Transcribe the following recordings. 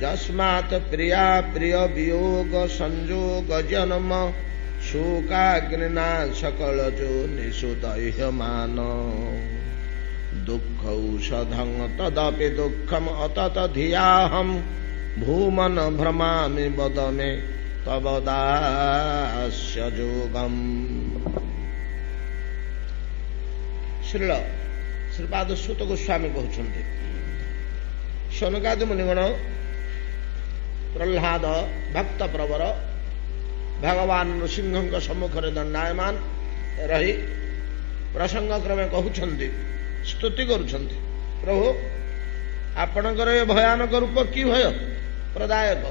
जस्मात् प्रिया प्रिय वियोग संयोग जन्म शोकाग्निना सकल जो निषुदह्यमान दुख औषधं तदपि दुःखम अतत धियाहम भूमन भ्रमामि वद मे तव दास्य जोगम। श्रीपाद सुत गोस्वामी कहते शौनकादि मुनिगण प्रह्लाद भक्त प्रवर भगवान नृसिंह सम्मुख दंडायमान रही प्रसंग क्रमे कहते स्तुति करुछन्ति प्रभु आपणकर ये भयानक रूप कि भय प्रदायक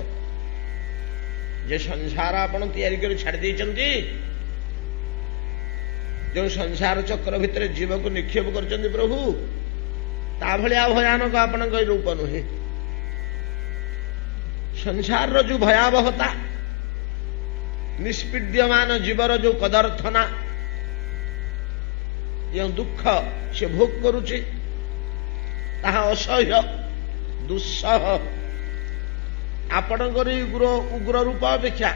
जे संसार आपण तैयारी कर छाड़ देइछन्ति जो संसार चक्र भितर जीव को निक्षेप करछन्ति प्रभु ता भलिया भयानक आपणक रूप नुहे। संसार जो भयावहता निष्पीड्यमान जीवर जो कदर्थना जो दुख से भोग करुचे ताहा असह्य दुस्सह आपणकर उग्र रूप अपेक्षा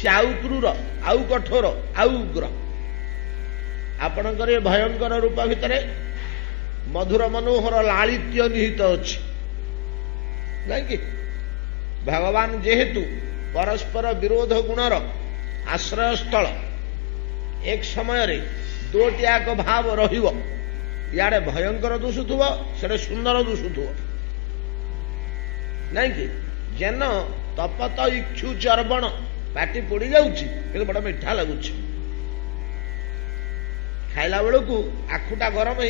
से आउ क्रूर आउ कठोर आउ उग्र आपणकर भयंकर रूप भितर मधुर मनोहर लालित्य निहित अच्छी नहीं कि भगवान जेहेतु परस्पर विरोध गुणर आश्रय स्थल एक समय रे दोटियाक भाव रहिबो याडे भयंकर दुसुथुव सेडे सुंदर दुसुथुव नहीं कि जेन तपत इक्षु चर्वण पाटी पोड़ी जाउछि कि बड़ा मिठा लगुछि खाइला बेलू आखुटा गरम हो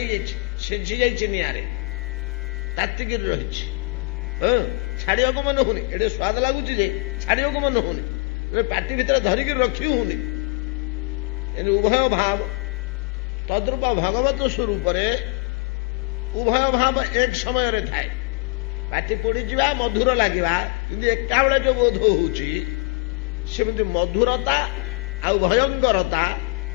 सिझी जाइए निआरे तातिक रही छाड़िया को मन होनी एटे स्वाद लगुच छाड़िया को मन होनी पाटी भितर धरिक रखी होनी उभय भाव तद्रूप भगवत स्वरूप उभय भाव एक समय रे थाए पाटी पोड़ी जा मधुर लगे कि एका बेले जो बोध होमती मधुरता आ भयंकरता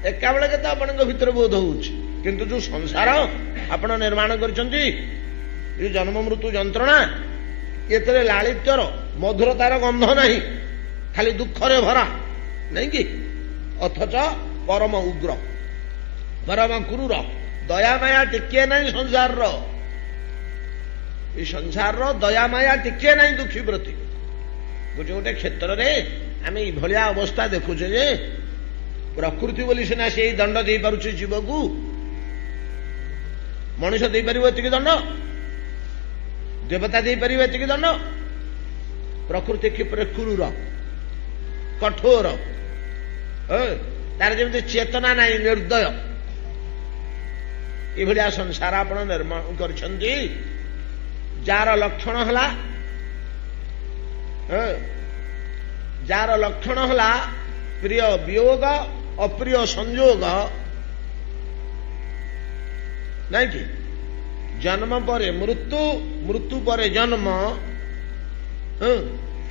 एका बेले के आपण भीतर बोध होंतु जो संसार आपण निर्माण कर जन्म मृत्यु जंत्रणा ये लालित्यर मधुरतार गंध नहीं खाली दुखरे भरा नहीं कि अथच परम उग्र परम क्रूर दया माया टिके नहीं संसार संसार दया माया टिके नहीं दुखी प्रति गोटे गोटे क्षेत्र में आम ये अवस्था देखुचे जे प्रकृति बोली सीना से दंड दे पारुचे जीव को मनुष्य दे पारिबो एतिकी दंड देवता दे पारिबो एतिकी दंड प्रकृति क्षिप्र क्रूर कठोर तार जमी चेतना नहीं निर्दय ये संसार आपण निर्माण कर जार लक्षण हला जार लक्षण हला प्रिय वियोग अप्रिय संयोग नहीं कि जन्म पर मृत्यु मृत्यु पर जन्म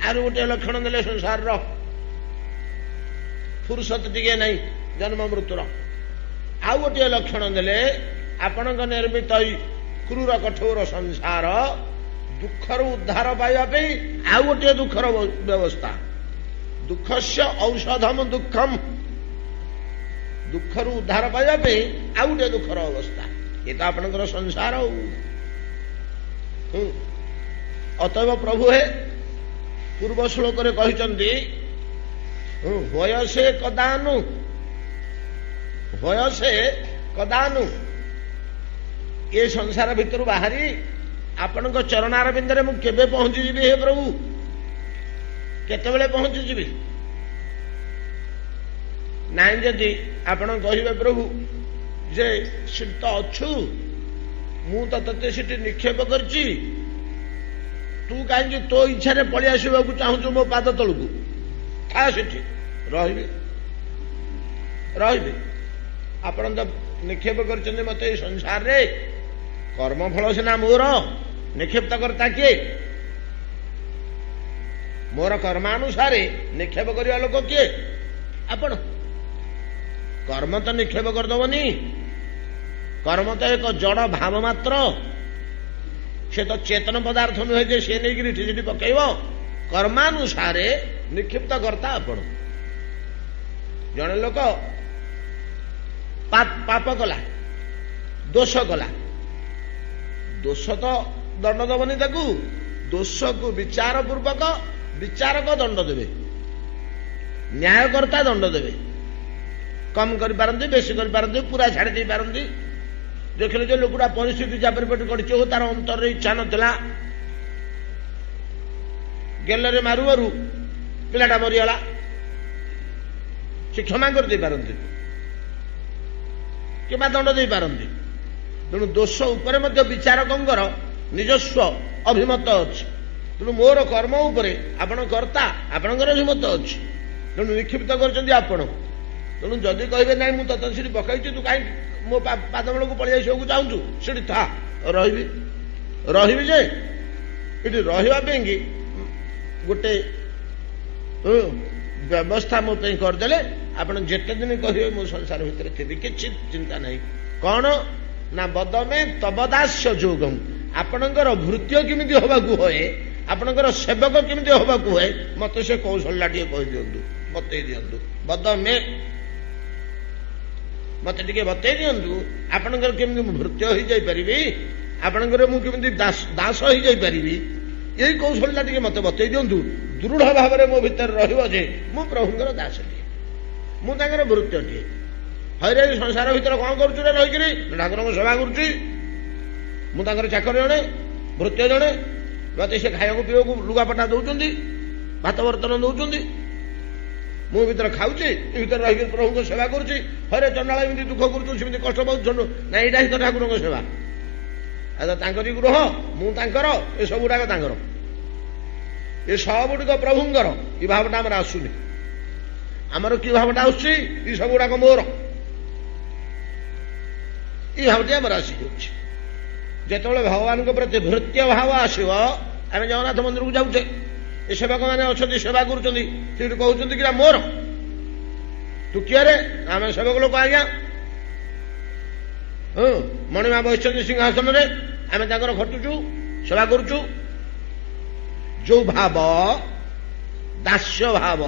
आर गोटे लक्षण देले संसार फुर्सत टिके नहीं जन्म मृत्युर आउ गोटे लक्षण देले आपण निर्मित क्रूर कठोर संसार दुखर उद्धार पाइबा आउ गोटे दुखर व्यवस्था दुखस्य औषधम दुखम दुखर उद्धार पाइबा आउ गोटे दुखर अवस्था ये तो आपणकर संसार अतएव प्रभु है पूर्व श्लोक कहते वयसे कदानु ये संसार भितर बाहरी आपण चरणार बिंदरे मु केबे पहुंची जीवी हे प्रभु केतेबेले पहुंची जीवी नाई जदि आपण कहिबे प्रभु जे सिट अच्छु मु तो तते सिटी निक्षेप करची तू कहीं तो इच्छा रे पळि आसीबा को चाहू मो पाद तळकू था सिटी रहिबे आपण तो निक्षेप करछन मते संसार रे कर्मफल सीना मोर निक्षेप करता किए मोर कर्मानुसारे निक्षेप करवा लोक किए आपण कर्म तो निक्षेप करदबनी कर्म तो एक जड़ भाव मात्र ସେ ତ ଚେତନ ପଦାର୍ଥ ନୁହେଁ ଯେ ସେ ନେଇକିରି ଏଠି ସେଠି ପକେଇବ। କର୍ମାନୁସାରେ ନିକ୍ଷିପ୍ତ କର୍ତ୍ତା ଆପଣ। ଜଣେ ଲୋକ ପାପ କଲା, ଦୋଷ କଲା, ଦୋଷ ତ ଦଣ୍ଡ ଦବନି ତାକୁ, ଦୋଷକୁ ବିଚାର ପୂର୍ବକ ବିଚାରକ ଦଣ୍ଡ ଦେବେ, ନ୍ୟାୟକର୍ତ୍ତା ଦଣ୍ଡ ଦେବେ। କମ କରିପାରନ୍ତି, ବେଶୀ କରିପାରନ୍ତି, ପୁରା ଛାଡ଼ି ଦେଇପାରନ୍ତି। ଦେଖିଲେ ଯେ ଲୋକଟା ପରିସ୍ଥିତି ଚାପରିପଟି କରିଛି, ଓ ତାର ଅନ୍ତରରେ ଇଚ୍ଛା ନଥିଲା, ଗେଲରେ ମାରୁବାରୁ ପିଲାଟା ମରିଗଲା, ସେ କ୍ଷମା କରିଦେଇପାରନ୍ତି କିମ୍ବା ଦଣ୍ଡ ଦେଇପାରନ୍ତି। ତେଣୁ ଦୋଷ ଉପରେ ମଧ୍ୟ ବିଚାରକଙ୍କର ନିଜସ୍ୱ ଅଭିମତ ଅଛି। ତେଣୁ ମୋର କର୍ମ ଉପରେ ଆପଣ କର୍ତ୍ତା, ଆପଣଙ୍କର ଅଭିମତ ଅଛି। ତେଣୁ ନିକ୍ଷିପ୍ତ କରିଛନ୍ତି ଆପଣ। ତେଣୁ ଯଦି କହିବେ ନାଇଁ ମୁଁ ତତେ ସେଠି ପକାଇଛି, ତୁ କାହିଁକି ମୋ ପାଦମୂଳକୁ ପଳେଇ ଆସିବାକୁ ଚାହୁଁଛୁ, ସେଠି ଥା, ରହିବି ଯେ ଏଠି ରହିବା ପାଇଁକି ଗୋଟେ ବ୍ୟବସ୍ଥା ମୋ ପାଇଁ କରିଦେଲେ ଆପଣ ଯେତେ ଦିନ କହିବେ ମୋ ସଂସାର ଭିତରେ ଥିବି, କିଛି ଚିନ୍ତା ନାହିଁ। କଣ ନା ବଦମେ ତବଦାସ୍ୟ ଯୋଗମ୍, ଆପଣଙ୍କର ଭୃତ୍ୟ କେମିତି ହବାକୁ ହୁଏ, ଆପଣଙ୍କର ସେବକ କେମିତି ହବାକୁ ହୁଏ, ମତେ ସେ କୌଶଳଟା ଟିକେ କହିଦିଅନ୍ତୁ, ବତେଇ ଦିଅନ୍ତୁ। ବଦମେ, ମତେ ଟିକେ ବତେଇ ଦିଅନ୍ତୁ, ଆପଣଙ୍କର କେମିତି ମୁଁ ଭୃତ୍ୟ ହେଇଯାଇପାରିବି, ଆପଣଙ୍କର ମୁଁ କେମିତି ଦାସ ହେଇଯାଇପାରିବି, ଏଇ କୌଶଳଟା ଟିକେ ମତେ ବତେଇ ଦିଅନ୍ତୁ। ଦୃଢ ଭାବରେ ମୋ ଭିତରେ ରହିବ ଯେ ମୁଁ ପ୍ରଭୁଙ୍କର ଦାସଟିଏ, ମୁଁ ତାଙ୍କର ଭୃତ୍ୟଟିଏ। ହଇରେ ସଂସାର ଭିତରେ କଣ କରୁଛୁ ରେ ରହିକିରି, ଠାକୁରଙ୍କ ସେବା କରୁଛି, ମୁଁ ତାଙ୍କର ଚାକର ଜଣେ, ଭୃତ୍ୟ ଜଣେ। ମତେ ସେ ଖାଇବାକୁ ପିଇବାକୁ ଲୁଗାପଟା ଦଉଛନ୍ତି, ଭାତ ବର୍ତ୍ତନ ଦଉଛନ୍ତି, ମୁଁ ଭିତରେ ଖାଉଛି, ଏ ଭିତରେ ରହିକି ପ୍ରଭୁଙ୍କ ସେବା କରୁଛି। ହଇରେ ଚଣ୍ଡାଳ ଏମିତି ଦୁଃଖ କରୁଛୁ, ସେମିତି କଷ୍ଟ ପାଉଛୁ, ନା ଏଇଟା ହିଁ ତ ଠାକୁରଙ୍କ ସେବା। ତାଙ୍କରି ଗୃହ, ମୁଁ ତାଙ୍କର, ଏ ସବୁଗୁଡାକ ତାଙ୍କର, ଏ ସବୁଗୁଡ଼ିକ ପ୍ରଭୁଙ୍କର। ଏ ଭାବଟା ଆମର ଆସୁନି। ଆମର କି ଭାବଟା ଆସୁଛି, ଏ ସବୁଗୁଡାକ ମୋର, ଏ ଭାବଟି ଆମର ଆସିଯାଉଛି। ଯେତେବେଳେ ଭଗବାନଙ୍କ ପ୍ରତି ଭୃତ୍ୟ ଭାବ ଆସିବ, ଆମେ ଜଗନ୍ନାଥ ମନ୍ଦିରକୁ ଯାଉଛେ, ଏ ସେବକମାନେ ଅଛନ୍ତି, ସେବା କରୁଛନ୍ତି, ସେଠି କହୁଛନ୍ତି କି ମୋର, ତୁ କିଏରେ? ଆମେ ସେବକ ଲୋକ ଆଜ୍ଞା। ମଣିମା ବସିଛନ୍ତି ସିଂହାସନରେ, ଆମେ ତାଙ୍କର ଖଟୁଛୁ, ସେବା କରୁଛୁ। ଯୋଉ ଭାବ, ଦାସ୍ୟ ଭାବ,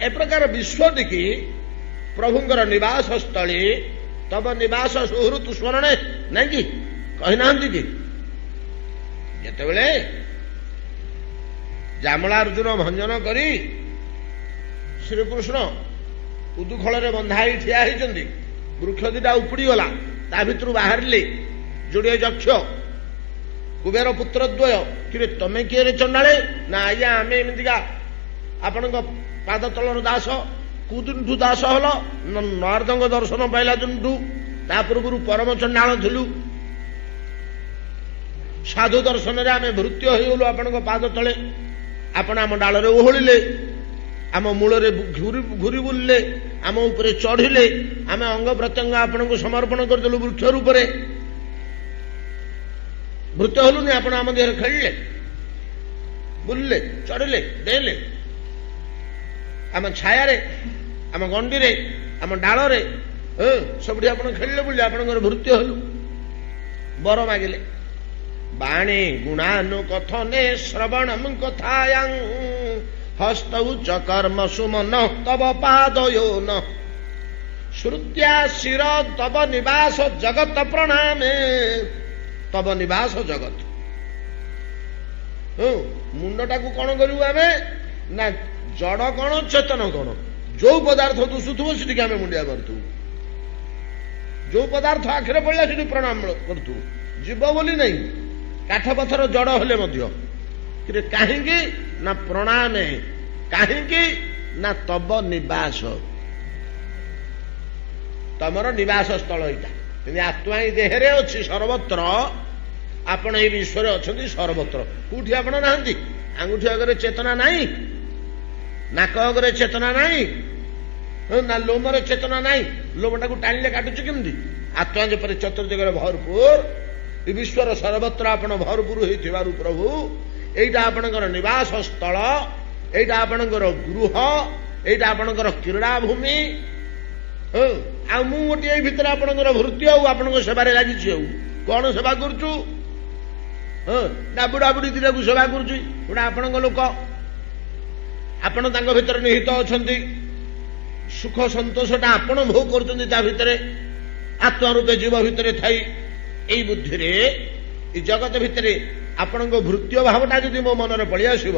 ଏ ପ୍ରକାର ବିଶ୍ୱ ଦେଖି ପ୍ରଭୁଙ୍କର ନିବାସ ସ୍ଥଳୀ, ତବ ନିବାସ ସୁହୃତ ସ୍ମରଣେ, ନାଇଁ କି କହିନାହାନ୍ତି କି? ଯେତେବେଳେ ଜାମଳାର୍ଜୁନ ଭଞ୍ଜନ କରି ଶ୍ରୀକୃଷ୍ଣ ଉଦୁଖଳରେ ବନ୍ଧା ହେଇ ଠିଆ ହେଇଛନ୍ତି, ବୃକ୍ଷ ଦିଟା ଉପୁଡିଗଲା, ତା ଭିତରୁ ବାହାରିଲେ ଯୋଡ଼ିଏ ଯକ୍ଷ, କୁବେର ପୁତ୍ର ଦ୍ୱୟ। କିରେ ତମେ କିଏରେ ଚଣ୍ଡାଳେ? ନା ଆଜ୍ଞା ଆମେ ଏମିତିକା ଆପଣଙ୍କ ପାଦ ତଳର ଦାସ। କୁଦିନଠୁ ଦାସ ହଲ? ନାରଦଙ୍କ ଦର୍ଶନ ପାଇଲା ଦିନଠୁ। ତା ପୂର୍ବରୁ ପରମ ଚଣ୍ଡାଳ ଥିଲୁ, ସାଧୁ ଦର୍ଶନରେ ଆମେ ଭୃତ୍ୟ ହେଇଗଲୁ ଆପଣଙ୍କ ପାଦ ତଳେ। ଆପଣ ଆମ ଡାଳରେ ଓହଳିଲେ, ଆମ ମୂଳରେ ଘୁରି ବୁଲିଲେ, ଆମ ଉପରେ ଚଢିଲେ, ଆମେ ଅଙ୍ଗ ପ୍ରତ୍ୟଙ୍ଗ ଆପଣଙ୍କୁ ସମର୍ପଣ କରିଦେଲୁ ବୃକ୍ଷ ରୂପରେ। ଭୃତ୍ୟ ହେଲୁନି, ଆପଣ ଆମ ଦେହରେ ଖେଳିଲେ, ବୁଲିଲେ, ଚଢିଲେ, ଡେଇଁଲେ, ଆମ ଛାୟାରେ, ଆମ ଗଣ୍ଡିରେ, ଆମ ଡାଳରେ, ସବୁଠି ଆପଣ ଖେଳିଲେ ବୁଲିଲେ, ଆପଣଙ୍କର ଭୃତ୍ୟ ହେଲୁ। ବର ମାଗିଲେ, ବାଣୀ ଗୁଣାନୁ କଥନେ ଶ୍ରବଣଂ କଥାୟଂ ହସ୍ତୌ ଚ କର୍ମ ସୁମନ ତବ ପାଦୟୋନ ଶ୍ରୁତ୍ୟା ଶିର ତବ ନିବାସ ଜଗତ ପ୍ରଣାମେ। ତବ ନିବାସ ଜଗତ, ମୁଣ୍ଡଟାକୁ କଣ କରିବୁ ଆମେ? ନା ଜଡ କଣ ଚେତନ କଣ, ଯୋଉ ପଦାର୍ଥ ଦୁଷୁଥିବ ସେଠିକି ଆମେ ମୁଣ୍ଡିଆ ମାରୁଥିବୁ, ଯୋଉ ପଦାର୍ଥ ଆଖିରେ ପଡିଲା ସେଠି ପ୍ରଣାମ କରୁଥିବୁ। ଯିବ ବୋଲି ନାହିଁ, କାଠ ପଥର ଜଡ ହେଲେ ମଧ୍ୟ। କାହିଁକି ନା ପ୍ରଣାମେ, କାହିଁକି ନା ତବ ନିବାସ, ତମର ନିବାସ ସ୍ଥଳ ଏଇଟା। କିନ୍ତୁ ଆତ୍ମା ଏଇ ଦେହରେ ଅଛି ସର୍ବତ୍ର, ଆପଣ ଏଇ ବିଶ୍ୱରେ ଅଛନ୍ତି ସର୍ବତ୍ର। କୋଉଠି ଆପଣ ନାହାନ୍ତି? ଆଙ୍ଗୁଠି ଅଗରେ ଚେତନା ନାହିଁ, ନାକ ଅଗରେ ଚେତନା ନାହିଁ, ନା ଲୋମରେ ଚେତନା ନାହିଁ। ଲୋମଟାକୁ ଟାଣିଲେ କାଟୁଛି କେମିତି? ଆତ୍ମା ଯେପରି ଚତୁର୍ଦିଗରେ ଭରପୁର, ଏ ବିଶ୍ୱର ସର୍ବତ୍ର ଆପଣ ଭରପୁର ହେଇଥିବାରୁ ପ୍ରଭୁ ଏଇଟା ଆପଣଙ୍କର ନିବାସ ସ୍ଥଳ, ଏଇଟା ଆପଣଙ୍କର ଗୃହ, ଏଇଟା ଆପଣଙ୍କର କ୍ରୀଡ଼ା ଭୂମି। ଆଉ ମୁଁ ଗୋଟିଏ ଭିତରେ ଆପଣଙ୍କର ଭୃତ୍ୟ, ଆଉ ଆପଣଙ୍କ ସେବାରେ ଲାଗିଛି। ଆଉ କଣ ସେବା କରୁଛୁ? ନା ବୁଢାବୁଢୀ ଦିନକୁ ସେବା କରୁଛି? ଗୋଟା ଆପଣଙ୍କ ଲୋକ, ଆପଣ ତାଙ୍କ ଭିତରେ ନିହିତ ଅଛନ୍ତି, ସୁଖ ସନ୍ତୋଷଟା ଆପଣ ଭୋଗ କରୁଛନ୍ତି ତା ଭିତରେ, ଆତ୍ମା ରୂପେ ଜୀବ ଭିତରେ ଥାଇ। ଏଇ ବୁଦ୍ଧିରେ ଏଇ ଜଗତ ଭିତରେ ଆପଣଙ୍କ ଭୃତ୍ୟ ଭାବଟା ଯଦି ମୋ ମନରେ ପଳେଇ ଆସିବ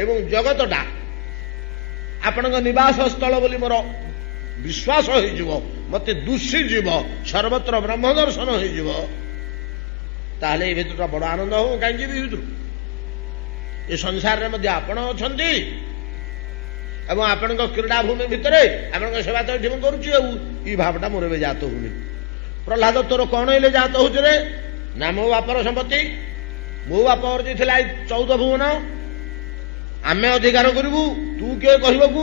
ଏବଂ ଜଗତଟା ଆପଣଙ୍କ ନିବାସ ସ୍ଥଳ ବୋଲି ମୋର ବିଶ୍ୱାସ ହୋଇଯିବ, ମତେ ଦୂଷିଯିବ, ସର୍ବତ୍ର ବ୍ରହ୍ମ ଦର୍ଶନ ହୋଇଯିବ, ତାହେଲେ ଏ ଭିତରଟା ବଡ ଆନନ୍ଦ ହବ। କାହିଁକି ଯିବି ଭିତରୁ? ଏ ସଂସାରରେ ମଧ୍ୟ ଆପଣ ଅଛନ୍ତି ଏବଂ ଆପଣଙ୍କ କ୍ରୀଡ଼ା ଭୂମି ଭିତରେ ଆପଣଙ୍କ ସେବା ତ ଏଠି ମୁଁ କରୁଛି, ଆଉ ଏଇ ଭାବଟା ମୋର ଏବେ ଜାତ ହଉନି। ପ୍ରହ୍ଲାଦ ତୋର କଣ ହେଲେ ଜାତ ହଉଛି ରେ? ନା ମୋ ବାପର ସମ୍ପତ୍ତି, ମୋ ବାପ ଅର୍ଜି ଥିଲା 14 ଭୁବନ, ଆମେ ଅଧିକାର କରିବୁ, ତୁ କିଏ କହିବାକୁ?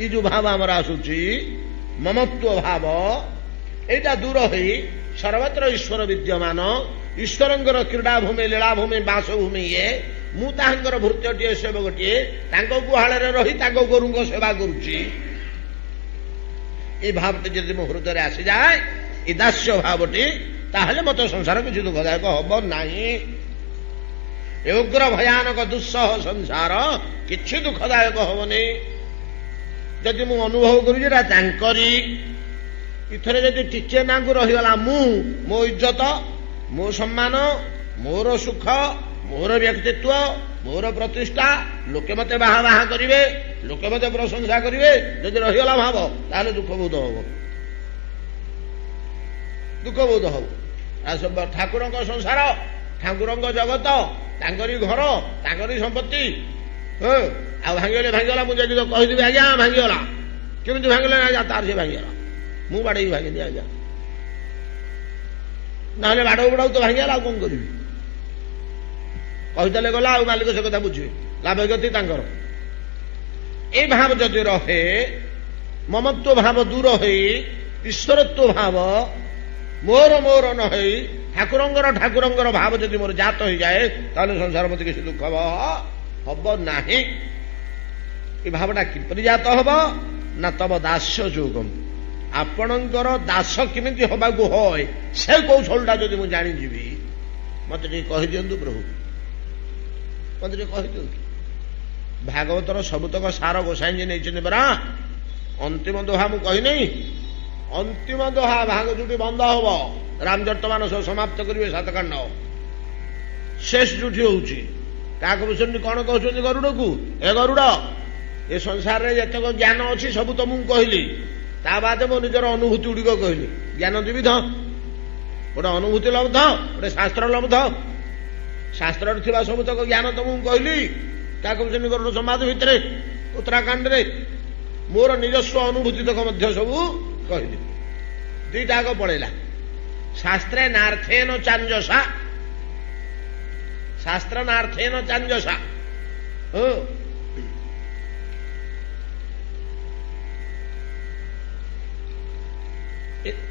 ଏଇ ଯୋଉ ଭାବ ଆମର ଆସୁଛି ମମତ୍ୱ ଭାବ, ଏଇଟା ଦୂର ହେଇ ସର୍ବତ୍ର ଈଶ୍ୱର ବିଦ୍ୟମାନ, ଈଶ୍ୱରଙ୍କର କ୍ରୀଡ଼ାଭୂମି ଲୀଳାଭୂମି ବାସଭୂମି ଇଏ, ମୁଁ ତାହାଙ୍କର ଭୃତ୍ୟଟିଏ ସେବକଟିଏ, ତାଙ୍କ ଗୁହାଳରେ ରହି ତାଙ୍କ ଗୋରୁଙ୍କ ସେବା କରୁଛି। এই ভাবটি যদি ମୋ ହୃଦୟରେ ଆସିଯାଏ, এই ଦାସ୍ୟ ଭାବଟି, ତାହେଲେ ମତେ ସଂସାର କିଛି ଦୁଃଖଦାୟକ ହବ ନାହିଁ। ଏ ଉଗ୍ର ଭୟାନକ ଦୁଃସହ ସଂସାର କିଛି ଦୁଃଖଦାୟକ ହବନି ଯଦି ମୁଁ ଅନୁଭବ କରୁଛି ଏଟା ତାଙ୍କରି। ଏଥରେ ଯଦି ଟିକେ ନାଙ୍କୁ ରହିଗଲା ମୁଁ, ମୋ ଇଜ୍ଜତ, ମୋ ସମ୍ମାନ, ମୋର ସୁଖ, ମୋର ବ୍ୟକ୍ତିତ୍ୱ, ମୋର ପ୍ରତିଷ୍ଠା, ଲୋକେ ମତେ ବାହା ବାହା କରିବେ, ଲୋକେ ମତେ ପ୍ରଶଂସା କରିବେ, ଯଦି ରହିଗଲା ଭାବ, ତାହେଲେ ଦୁଃଖ ବୋଧ ହବ, ଦୁଃଖ ବୋଧ ହବ। ଠାକୁରଙ୍କ ସଂସାର, ଠାକୁରଙ୍କ ଜଗତ, ତାଙ୍କରି ଘର, ତାଙ୍କରି ସମ୍ପତ୍ତି, ଆଉ ଭାଙ୍ଗିଗଲେ ଭାଙ୍ଗିଗଲା। ମୁଁ ଯଦି କହିଦେବି ଆଜ୍ଞା ଭାଙ୍ଗିଗଲା, କେମିତି ଭାଙ୍ଗିଲେ? ଆଜ୍ଞା ତାର ସେ ଭାଙ୍ଗିଗଲା, ମୁଁ ବାଡେଇକି ଭାଙ୍ଗିଦିଏ ଆଜ୍ଞା, ନହେଲେ ବାଡଉ ବାଡଉ ତ ଭାଙ୍ଗିଗଲା, ଆଉ କଣ କରିବି? କହିଦେଲେ ଗଲା, ଆଉ ମାଲିକ ସେ କଥା ବୁଝିବେ, ଲାଭ କ୍ଷତି ତାଙ୍କର। এই ভাব যদি রহে, মমত্ব ভাব দূর হই, ঈশ্বরত্ব ভাব মোর মোর নহই, ঠাকুরঙ্গর ভাব যদি মোর জাত হয়ে যায়, তাহলে সংসার মধ্যে কিছু দুঃখ হব নাহি। এই ভাবটা কিপরি জাত হব না? তব দাস্য যোগম, ଆପଣଙ୍କର ଦାସ କେମିତି ହବାକୁ হয় ସେ କୌଶଳଟା ଯଦି ମୁଁ ଜାଣିଯିବି, ମତେ ଟିକେ କହିଦିଅନ୍ତୁ ପ୍ରଭୁ, ମତେ ଟିକେ କହିଦିଅନ୍ତୁ। ଭାଗବତର ସବୁତକ ସାର ଗୋସାଇଁଜୀ ନେଇଛନ୍ତି ପରା। ଅନ୍ତିମ ଦୋହା ମୁଁ କହିନେଇ, ଅନ୍ତିମ ଦୋହା ଭାଗ ଯୋଉଠି ବନ୍ଦ ହବ, ରାମଚରିତମାନସ ସମାପ୍ତ କରିବେ 7 କାଣ୍ଡ, ଶେଷ ଯୋଉଠି ହଉଛି, କାହାକୁ ବୁଝୁଛନ୍ତି? କଣ କହୁଛନ୍ତି ଗରୁଡକୁ? ଏ ଗରୁଡ, ଏ ସଂସାରରେ ଯେତେକ ଜ୍ଞାନ ଅଛି ସବୁ ତ ମୁଁ କହିଲି, ତା ବାଦେ ମୋ ନିଜର ଅନୁଭୂତି ଗୁଡ଼ିକ କହିଲି। ଜ୍ଞାନ ଦ୍ୱିବିଧ, ଗୋଟେ ଅନୁଭୂତି ଲବ୍ଧ, ଗୋଟେ ଶାସ୍ତ୍ର ଲବ୍ଧ। ଶାସ୍ତ୍ରରେ ଥିବା ସବୁତକ ଜ୍ଞାନ ତ ମୁଁ କହିଲି, କାହାକୁ ବୁଝୁଛନ୍ତି? ଗରୁଡ ସମାଜ ଭିତରେ ଉତ୍ତରାଖଣ୍ଡରେ ମୋର ନିଜସ୍ୱ ଅନୁଭୂତି ତକ ମଧ୍ୟ ସବୁ କହିଲି। ଦୁଇଟା ଆଗ ପଳେଇଲା। ଶାସ୍ତ୍ରେ ନାର୍ଥେନ ଚାଞ୍ଜସା, ଶାସ୍ତ୍ର ନାର୍ଥେନ ଚାଞ୍ଜସା।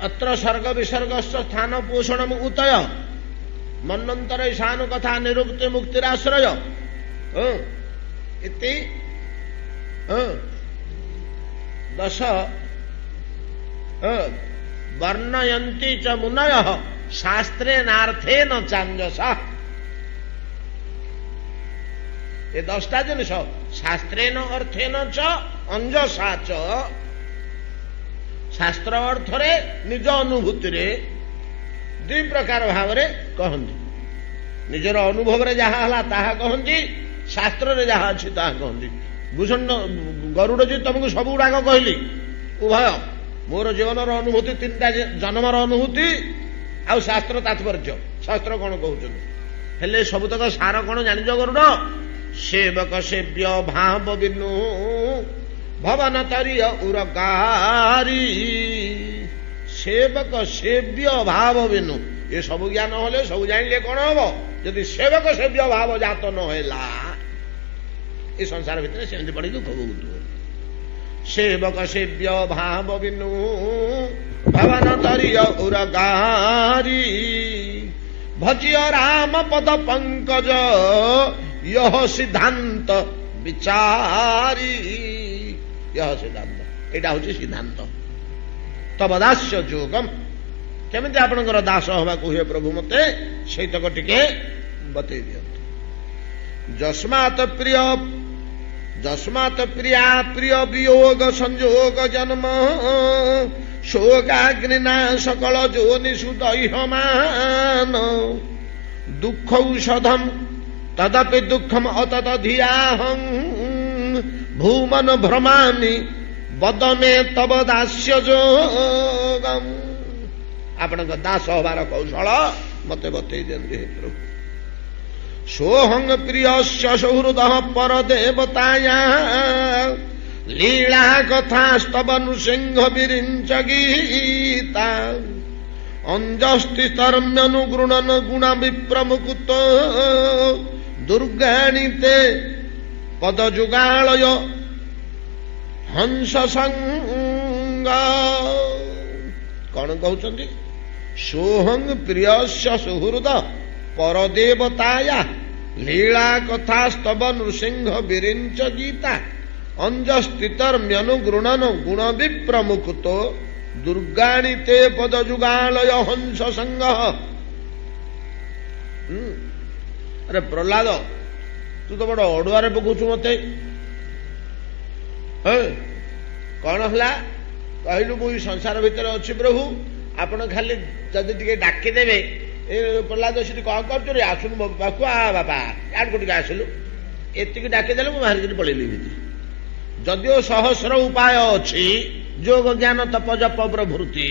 ଅତ୍ର ସର୍ଗ ବିସର୍ଗସ୍ଥ ସ୍ଥାନ ପୋଷଣମ ଉତୟ, ମନ୍ୱନ୍ତର ଈଶାନୁ କଥା ନିରୁକ୍ତି ମୁକ୍ତିରାଶ୍ରୟ। ଇତି 10 ବର୍ଣ୍ଣୟନ୍ତି ଚ ମୁନୟଃ ଶାସ୍ତ୍ରେ ନାର୍ଥେନ ଚାଞ୍ଜସା। ଏ 10ଟା ଜିନିଷ ଶାସ୍ତ୍ରେନ ଅର୍ଥେନ ଚ ଅଞ୍ଜସା ଚ, ଶାସ୍ତ୍ର ଅର୍ଥରେ ନିଜ ଅନୁଭୂତିରେ ଦୁଇ ପ୍ରକାର ଭାବରେ କହନ୍ତି। ନିଜର ଅନୁଭବରେ ଯାହା ହେଲା ତାହା କହନ୍ତି, ଶାସ୍ତ୍ରରେ ଯାହା ଅଛି ତାହା କହନ୍ତି। ଭୂଷଣ୍ଡ ଗରୁଡ ଯେ ତମକୁ ସବୁ ଗୁଡାକ କହିଲି, ଉଭୟ ମୋର ଜୀବନର ଅନୁଭୂତି, 3ଟା ଜନ୍ମର ଅନୁଭୂତି ଆଉ ଶାସ୍ତ୍ର ତାତ୍ପର୍ଯ୍ୟ, ଶାସ୍ତ୍ର କଣ କହୁଛନ୍ତି। ହେଲେ ସବୁତକ ସାର କଣ ଜାଣିଛ ଗରୁଡ? ସେବକ ସେବ୍ୟ ଭାବ ବିନୁ ଭବନ ତରିୟ ଉରଗାରୀ। ସେବକ ସେବ୍ୟ ଭାବ ବିନୁ, ଏ ସବୁ ଜ୍ଞାନ ହଲେ, ସବୁ ଜାଣିଲେ କଣ ହବ? ଯଦି ସେବକ ସେବ୍ୟ ଭାବ ଜାତ ନ ହେଲା, ଏ ସଂସାର ଭିତରେ ସେମିତି ପଡି ଦୁଃଖ ଭୋଗୁଥିବ। ସେବକ ସେବ୍ୟ ଭାବ ବିନୁ ଭବନ ତରିୟ ଉରଗାରୀ, ଭଜିୟ ରାମ ପଦ ପଙ୍କଜ ୟହ ସିଦ୍ଧାନ୍ତ ବିଚାରୀ। ୟହ ସିଦ୍ଧାନ୍ତ, ଏଇଟା ହଉଛି ସିଦ୍ଧାନ୍ତ। ତବ ଦାସ୍ୟ ଯୋଗମ, କେମିତି ଆପଣଙ୍କର ଦାସ ହବାକୁ ହୁଏ ପ୍ରଭୁ ମତେ ସେଇତକ ଟିକେ ବତେଇ ଦିଅନ୍ତୁ। ଯସ୍ମାତ୍ ପ୍ରିୟା ପ୍ରିୟ ବିୟୋଗ ସଂଯୋଗ ଜନ୍ମ ଶୋକାଗ୍ନିନା ସକଳ ଯୋନିଷୁ ଦୈହମାନ ଦୁଃଖ ଔଷଧମ୍ ତଦପି ଦୁଃଖମ୍ ଅତତଧିୟାହଂ ଭୂମନ ଭ୍ରମାମି ବଦମେ ତବ ଦାସ୍ୟ ଯୋଗମ୍। ଆପଣଙ୍କ ଦାସ ହବାର କୌଶଳ ମତେ ବତେଇ ଦିଅନ୍ତି ହେ ପ୍ରଭୁ। सोहं प्रियस्य सुहृदः परदेवताया लीला कथा स्तवनुसिंह विरिञ्च गीता अंजस्तिस्तर्म्यनुगृणन गुण विप्रमुकुत दुर्गाणीते पदजुगालय हंस संग। कौन कहते सोहं प्रियस्य सुहृद परदेवताया लीला कथा स्तव नृसिंह विरिञ्च गीता अंजस्तितर्म्यनुगृणन गुण विप्रमुकुतो दुर्गाणीते पदजुगालय हंस संग। अरे प्रहलाद तू तो बड़ अड़ुआरे पकाउछु मते कौन हला कहलु मु संसार भितर अच्छी प्रभु आपण खाली जदि टिके डाकिदेवे प्रहलाद से कौन कर आसुन मो पाखु आ बापा याद को आसिलु एति डाकिदेले मु बाहर पलैली भितर जदिओ सहस्र उपाय अच्छी जोग ज्ञान तप जप प्रभृति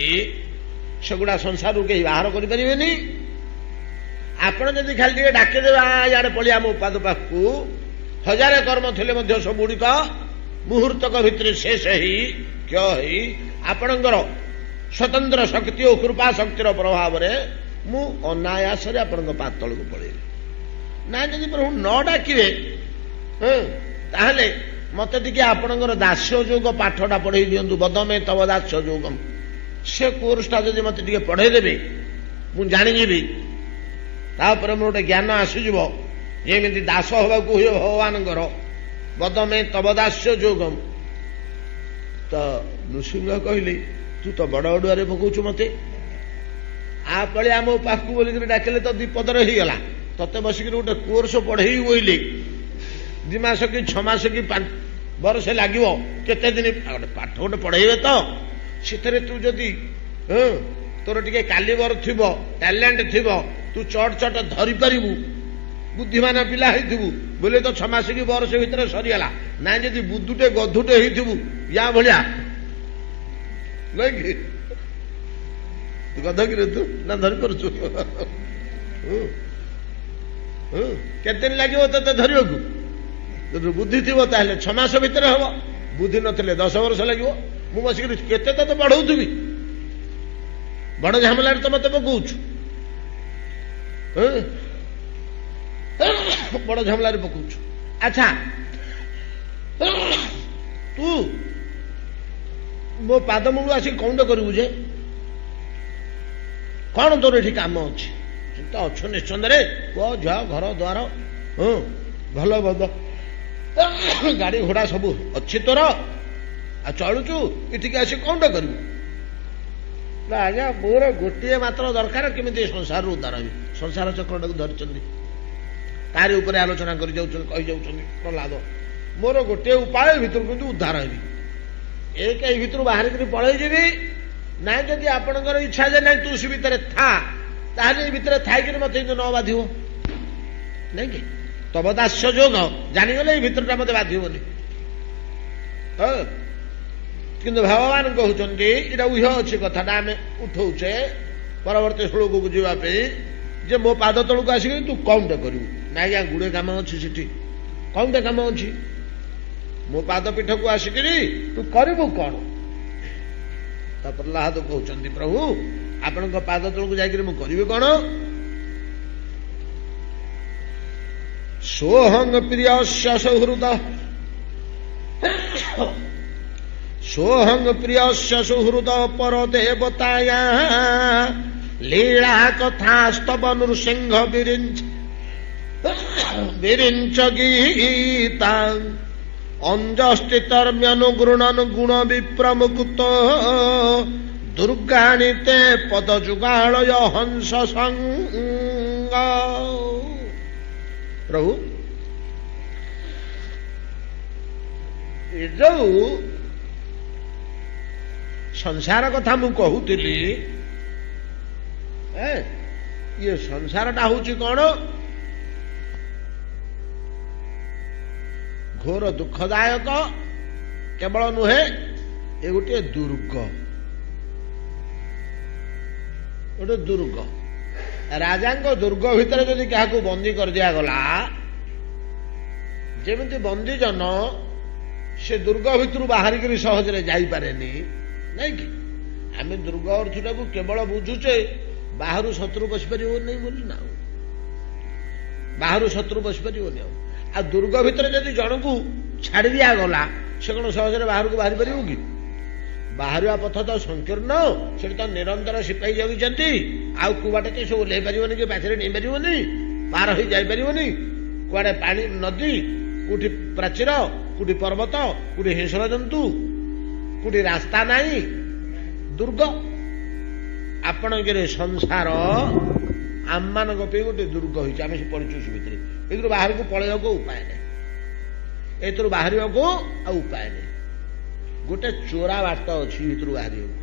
सेगुड़ा संसार कहीं बाहर करें आपण जदि खाली टे डाकिदेवे याडे पलिया मो पाद पाखु हजार कर्म थे सबुड़िक मुहूर्तक भितर शेष ही क्यों ही आपणकर स्वतंत्र शक्ति और कृपा शक्तिर प्रभाव में मु अनायास आपण पातल को पड़ेली ना जदि प्रभु न डाकिबे ताहले मते टिके आपणकर दास्य जोग पाठटा पढ़े दिंतु बदमे तब दास्य जोगम से कोर्सटा जदि मते टिके पढ़े देबे मु जानिजीबी तापर मोर गोटे ज्ञान आसीजिव जेमिति दास होबाकू हुए भगवानଙ୍କର बदमे तब दास्य जोगम। तो नृसिंह कहले तू तो बड़ अड़ुआरे पकाउछु मते आ पड़े आम पाखु बोलिक डाकिले तो दीपदर हो गला तते बसिक गोटे कोर्स पढ़े बोले 2 मास कि 6 मास कि 5 वर्ष लगे केते दिन पाठ गोटे पढ़े तो से तू जदि तोर टिके कालीबर थिब टैलेंट थिब तू चट चट धरी पारिबु बुद्धिमान पिला होइथिबु बोले तो 6 मास कि वर्ष भितर सरीगला ना जदि बुद्धुटे गधुटे होइथिबु या भलिया नहीं गध कि तू ना धरी पारछु केते दिन लगे ते धरिबकू बुद्धि थी 6 मास भितर हम बुद्धि नथिले 10 वर्ष लगे मु बसिक केते तो बढ़ौथि बड़ झामला तो मत पकाउछु बड़ झमला पकाउछु। अच्छा तू मो पाद मुलू आसिक कौन करू जे कौन तोर ये काम अच्छी तो अच्छो निश्चंद रे पुओ झुआ घर द्वार भल बद गाड़ी घोड़ा सब अच्छी तोर आ चलुचु इटिक आसी कौन करू आज्ञा मोर गोटे मात्र दरकार केमी संसार उद्धार ही संसार चक्र धरी तारी उपर आलोचना कर प्रहलाद मोर गोटे उपाय भितर किंतु उद्धार हेबी एक भितर बाहर पलि जी ना जदि आपणकर इच्छा जे ना तू सी भितर था ताहले भितर थाई मत न बाध नहीं कि तब दास्य जोग जानीगले भितरटा मत बाधबनी किंतु भगवान कहते इटा उह अच्छी कथाटा आम उठाऊे परवर्ती श्लोक को जावाई जे मो पाद तलू आसिक तू कौनटे करू ना या गुड़े कम अच्छी सीठी कौनटे कम अच्छी मो पाद पीठ को आसिक तू करू कौन तो प्रहलाद कहते प्रभु आपण पाद तलू जाकर करी कौन सोहंग प्रिय सुहृद सोहंग प्रिय सुहृद पर देवताया लीला कथा स्तव नृसिंह विरिञ्च गीता अंजस्तितर्म्यनुगृणन गुण विप्रमुकुत ଦୁର୍ଗାଣିତେ ପଦ ଯୁଗାଳୟ ହଂସ ସଙ୍ଗ। ପ୍ରଭୁ ଏ ଯୋଉ ସଂସାର କଥା ମୁଁ କହୁଥିଲି, ଇଏ ସଂସାରଟା ହଉଛି କଣ? ଘୋର ଦୁଃଖଦାୟକ କେବଳ ନୁହେଁ, ଏ ଗୋଟିଏ ଦୁର୍ଗ, ଗୋଟେ ଦୁର୍ଗ। ରାଜାଙ୍କ ଦୁର୍ଗ ଭିତରେ ଯଦି କାହାକୁ ବନ୍ଦୀ କରିଦିଆଗଲା, ଯେମିତି ବନ୍ଦୀଜନ ସେ ଦୁର୍ଗ ଭିତରୁ ବାହାରିକରି ସହଜରେ ଯାଇପାରେନି, ନାଇଁ କି? ଆମେ ଦୁର୍ଗ ଅର୍ଥଟାକୁ କେବଳ ବୁଝୁଛେ ବାହାରୁ ଶତ୍ରୁ ପଶିପାରିବ ନାହିଁ ବୋଲି ନା, ବାହାରୁ ଶତ୍ରୁ ପଶିପାରିବନି। ଆଉ ଦୁର୍ଗ ଭିତରେ ଯଦି ଜଣକୁ ଛାଡି ଦିଆଗଲା, ସେ କଣ ସହଜରେ ବାହାରକୁ ବାହାରି ପାରିବ କି? ବାହାରିବା ପଥ ତ ସଂକୀର୍ଣ୍ଣ, ସେଠି ତ ନିରନ୍ତର ସିପାହୀ ଜଗିଛନ୍ତି। ଆଉ କୁଆଡେ କି ସବୁ ଓହ୍ଲେଇ ପାରିବନି, କି ପାଖରେ ନେଇପାରିବନି, ପାର ହେଇ ଯାଇପାରିବନି। କୁଆଡେ ପାଣି ନଦୀ, କୋଉଠି ପ୍ରାଚୀର, କୋଉଠି ପର୍ବତ, କୋଉଠି ହିଂସ୍ର ଜନ୍ତୁ, କୋଉଠି ରାସ୍ତା ନାହିଁ, ଦୁର୍ଗ। ଆପଣଙ୍କର ସଂସାର ଆମମାନଙ୍କ ପାଇଁ ଗୋଟେ ଦୁର୍ଗ ହେଇଛି। ଆମେ ସେ ପଡ଼ିଛୁ ସେ ଭିତରେ। ଏଥିରୁ ବାହାରକୁ ପଳେଇବାକୁ ଉପାୟ ନାହିଁ, ଏଥିରୁ ବାହାରିବାକୁ ଆଉ ଉପାୟ ନାହିଁ। ଗୋଟେ ଚୋରା ବାଟ ଅଛି ଭିତରୁ ବାହାରିବାକୁ।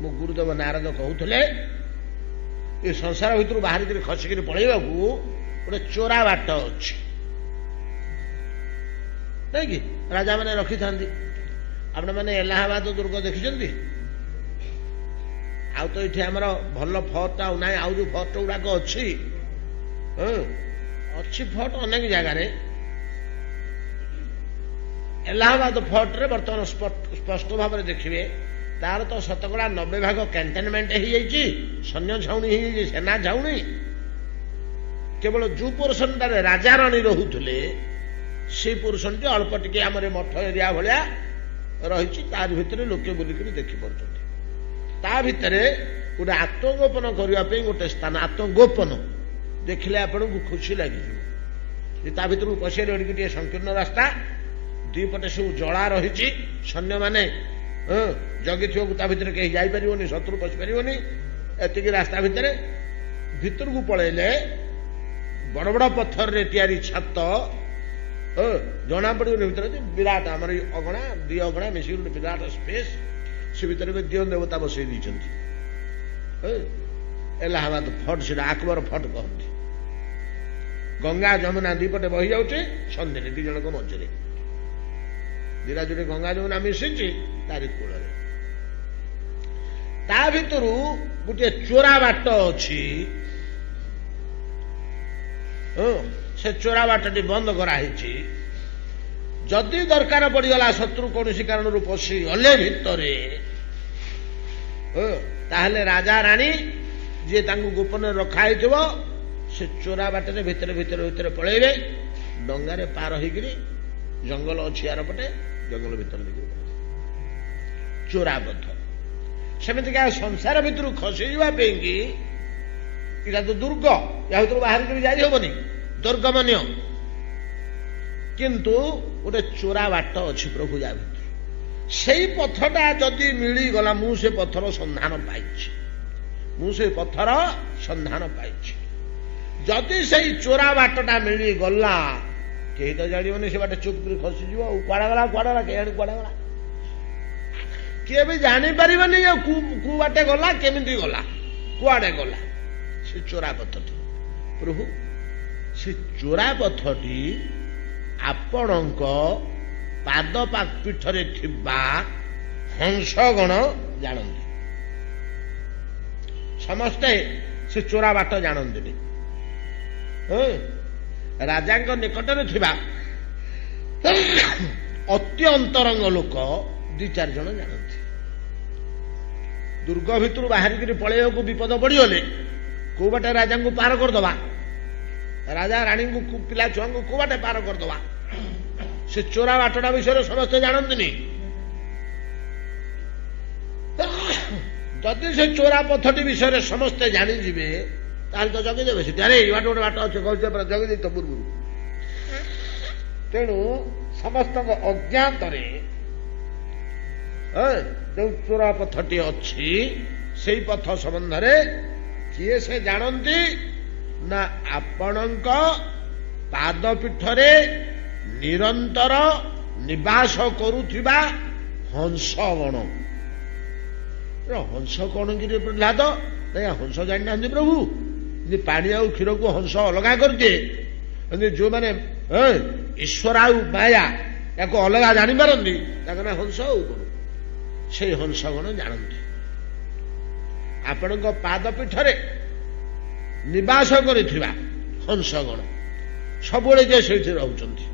ମୋ ଗୁରୁଦେବ ନାରଦ କହୁଥିଲେ, ଏ ସଂସାର ଭିତରୁ ବାହାରିକିରି ଖସିକିରି ପଳେଇବାକୁ ଗୋଟେ ଚୋରା ବାଟ ଅଛି, ନାଇଁ କି? ରାଜାମାନେ ରଖିଥାନ୍ତି। ଆପଣମାନେ ଏଲାହାବାଦ ଦୁର୍ଗ ଦେଖିଛନ୍ତି? ଆଉ ତ ଏଠି ଆମର ଭଲ ଫୋର୍ଟ ଆଉ ନାହିଁ। ଆଉ ଯୋଉ ଫୋର୍ଟ ଗୁଡାକ ଅଛି, ଅଛି ଫୋର୍ଟ ଅନେକ ଜାଗାରେ। ଏଲାହାବାଦ ଫୋର୍ଟରେ ବର୍ତ୍ତମାନ ସ୍ପଷ୍ଟ ଭାବରେ ଦେଖିବେ, ତାର ତ ଶତକଡ଼ା 90% କ୍ୟାଣ୍ଟନମେଣ୍ଟ ହେଇଯାଇଛି, ସୈନ୍ୟ ଛାଉଣୀ ହେଇଯାଇଛି, ସେନା ଛାଉଣୀ। କେବଳ ଯୋଉ ପୋର୍ସନଟାରେ ରାଜାରାଣୀ ରହୁଥିଲେ, ସେଇ ପୋର୍ସନଟି ଅଳ୍ପ ଟିକେ ଆମର ମଠ ଏରିଆ ଭଳିଆ ରହିଛି। ତାରି ଭିତରେ ଲୋକେ ବୁଲିକରି ଦେଖିପାରୁଛନ୍ତି। ତା ଭିତରେ ଗୋଟେ ଆତ୍ମଗୋପନ କରିବା ପାଇଁ ଗୋଟେ ସ୍ଥାନ, ଆତ୍ମଗୋପନ ଦେଖିଲେ ଆପଣଙ୍କୁ ଖୁସି ଲାଗିଯିବ। ତା ଭିତରକୁ ପଶିଲେ ଏଠିକି ଟିକେ ସଂକୀର୍ଣ୍ଣ ରାସ୍ତା, ଦୁଇ ପଟେ ସବୁ ଜଳା ରହିଛି, ସୈନ୍ୟମାନେ ଜଗିଥିବାକୁ ତା ଭିତରେ କେହି ଯାଇପାରିବନି, ଶତ୍ରୁ ପଶିପାରିବନି। ଏତିକି ରାସ୍ତା ଭିତରେ ଭିତରକୁ ପଳେଇଲେ ବଡ ବଡ ପଥରରେ ତିଆରି ଛାତ, ଜଣା ପଡିବନି ଭିତରେ ବିରାଟ ଆମର ଅଗଣା, ଦି ଅଗଣା ମିଶିକି ଗୋଟେ ବିରାଟ ସ୍ପେସ୍। ସେ ଭିତରେ ବି ଦିଅ ଦେବତା ବସେଇ ଦେଇଛନ୍ତି। ଏଲାହାବାଦ ଫୋର୍ଟ, ସେଟା ଆକବର ଫୋର୍ଟ କହନ୍ତି। ଗଙ୍ଗା ଯମୁନା ଦିପଟେ ବହି ଯାଉଛି, ସନ୍ଧ୍ୟାରେ ଦି ଜଣଙ୍କ ମଝିରେ ଦିରା ଯୋଉଠି ଗଙ୍ଗା ଯମୁନା ମିଶିଛି, ତାରି କୂଳରେ। ତା ଭିତରୁ ଗୋଟିଏ ଚୋରା ବାଟ ଅଛି। ସେ ଚୋରା ବାଟଟି ବନ୍ଦ କରାହେଇଛି। ଯଦି ଦରକାର ପଡିଗଲା, ଶତ୍ରୁ କୌଣସି କାରଣରୁ ପଶିଗଲେ ଭିତରେ, ତାହେଲେ ରାଜା ରାଣୀ ଯିଏ ତାଙ୍କୁ ଗୋପନରେ ରଖା ହେଇଥିବ, ସେ ଚୋରା ବାଟରେ ଭିତରେ ଭିତରେ ଭିତରେ ପଳେଇବେ। ଡଙ୍ଗାରେ ପାର ହେଇକିରି, ଜଙ୍ଗଲ ଅଛି ଆର ପଟେ, ଜଙ୍ଗଲ ଭିତରେ ଦେଇକି ଚୋରା ପଥ। ସେମିତିକା ସଂସାର ଭିତରୁ ଖସିଯିବା ପାଇଁକି ଏଇଟା ତ ଦୁର୍ଗ, ୟା ଭିତରୁ ବାହାରିକି ଯାଇ ହବନି, ଦୁର୍ଗମନ୍ୟ। କିନ୍ତୁ ଗୋଟେ ଚୋରା ବାଟ ଅଛି ପ୍ରଭୁ ୟା ଭିତରେ। ସେଇ ପଥଟା ଯଦି ମିଳିଗଲା, ମୁଁ ସେ ପଥର ସନ୍ଧାନ ପାଇଛି, ମୁଁ ସେ ପଥର ସନ୍ଧାନ ପାଇଛି। ଯଦି ସେଇ ଚୋରା ବାଟଟା ମିଳିଗଲା, କେହି ତ ଜାଣିବନି, ସେ ବାଟେ ଚୁପ୍ କରି ଖସିଯିବ। ଆଉ କୁଆଡେ ଗଲା, କୁଆଡେ ଗଲା, କେଜାଣି କୁଆଡେ ଗଲା, କିଏ ବି ଜାଣିପାରିବନି କୋଉ ବାଟେ ଗଲା, କେମିତି ଗଲା, କୁଆଡେ ଗଲା। ସେ ଚୋରା ପଥଟି, ପ୍ରଭୁ ସେ ଚୋରା ପଥଟି ଆପଣଙ୍କ ପାଦ ପିଠରେ ଥିବା ହଂସଗଣ ଜାଣନ୍ତି। ସମସ୍ତେ ସେ ଚୋରା ବାଟ ଜାଣନ୍ତିନି। ରାଜାଙ୍କ ନିକଟରେ ଥିବା ଅତି ଅନ୍ତରଙ୍ଗ ଲୋକ 2-4 ଜଣ ଜାଣନ୍ତି। ଦୁର୍ଗ ଭିତରୁ ବାହାରିକିରି ପଳେଇବାକୁ ବିପଦ ପଡିଗଲେ କୋଉ ବାଟେ ରାଜାଙ୍କୁ ପାର କରିଦବା, ରାଜା ରାଣୀଙ୍କୁ, ପିଲା ଛୁଆଙ୍କୁ କୋଉ ବାଟେ ପାର କରିଦବା, ସେ ଚୋରା ବାଟଟା ବିଷୟରେ ସମସ୍ତେ ଜାଣନ୍ତିନି। ଯଦି ସେ ଚୋରା ପଥଟି ବିଷୟରେ ସମସ୍ତେ ଜାଣିଯିବେ, ତାହେଲେ ତ ଜଗିଦେବେ ସେଠି। ଆରେ ଏଇ ବାଟ ଗୋଟେ ବାଟ ଅଛି, କହୁଛ ଜଗିଦେଇ ତ ପୂର୍ବରୁ। ତେଣୁ ସମସ୍ତଙ୍କ ଅଜ୍ଞାତରେ जो चोरा पथटी अच्छी से पथ संबंधे किए से जानती ना आपणक पादपीठरे निरंतर निवास करुवा हंसगण। हंस कौन कि प्रहलाद हंस जाना प्रभु पानी आ क्षीर को हंस अलग कर दिए जो मैंने ईश्वर आउ माया या अलग जापारती ना हंस आउ कौन से हंसगण जानते आपण पादपीठरे निवास करिथिबा हंसगण सबुले जे से रहउचंती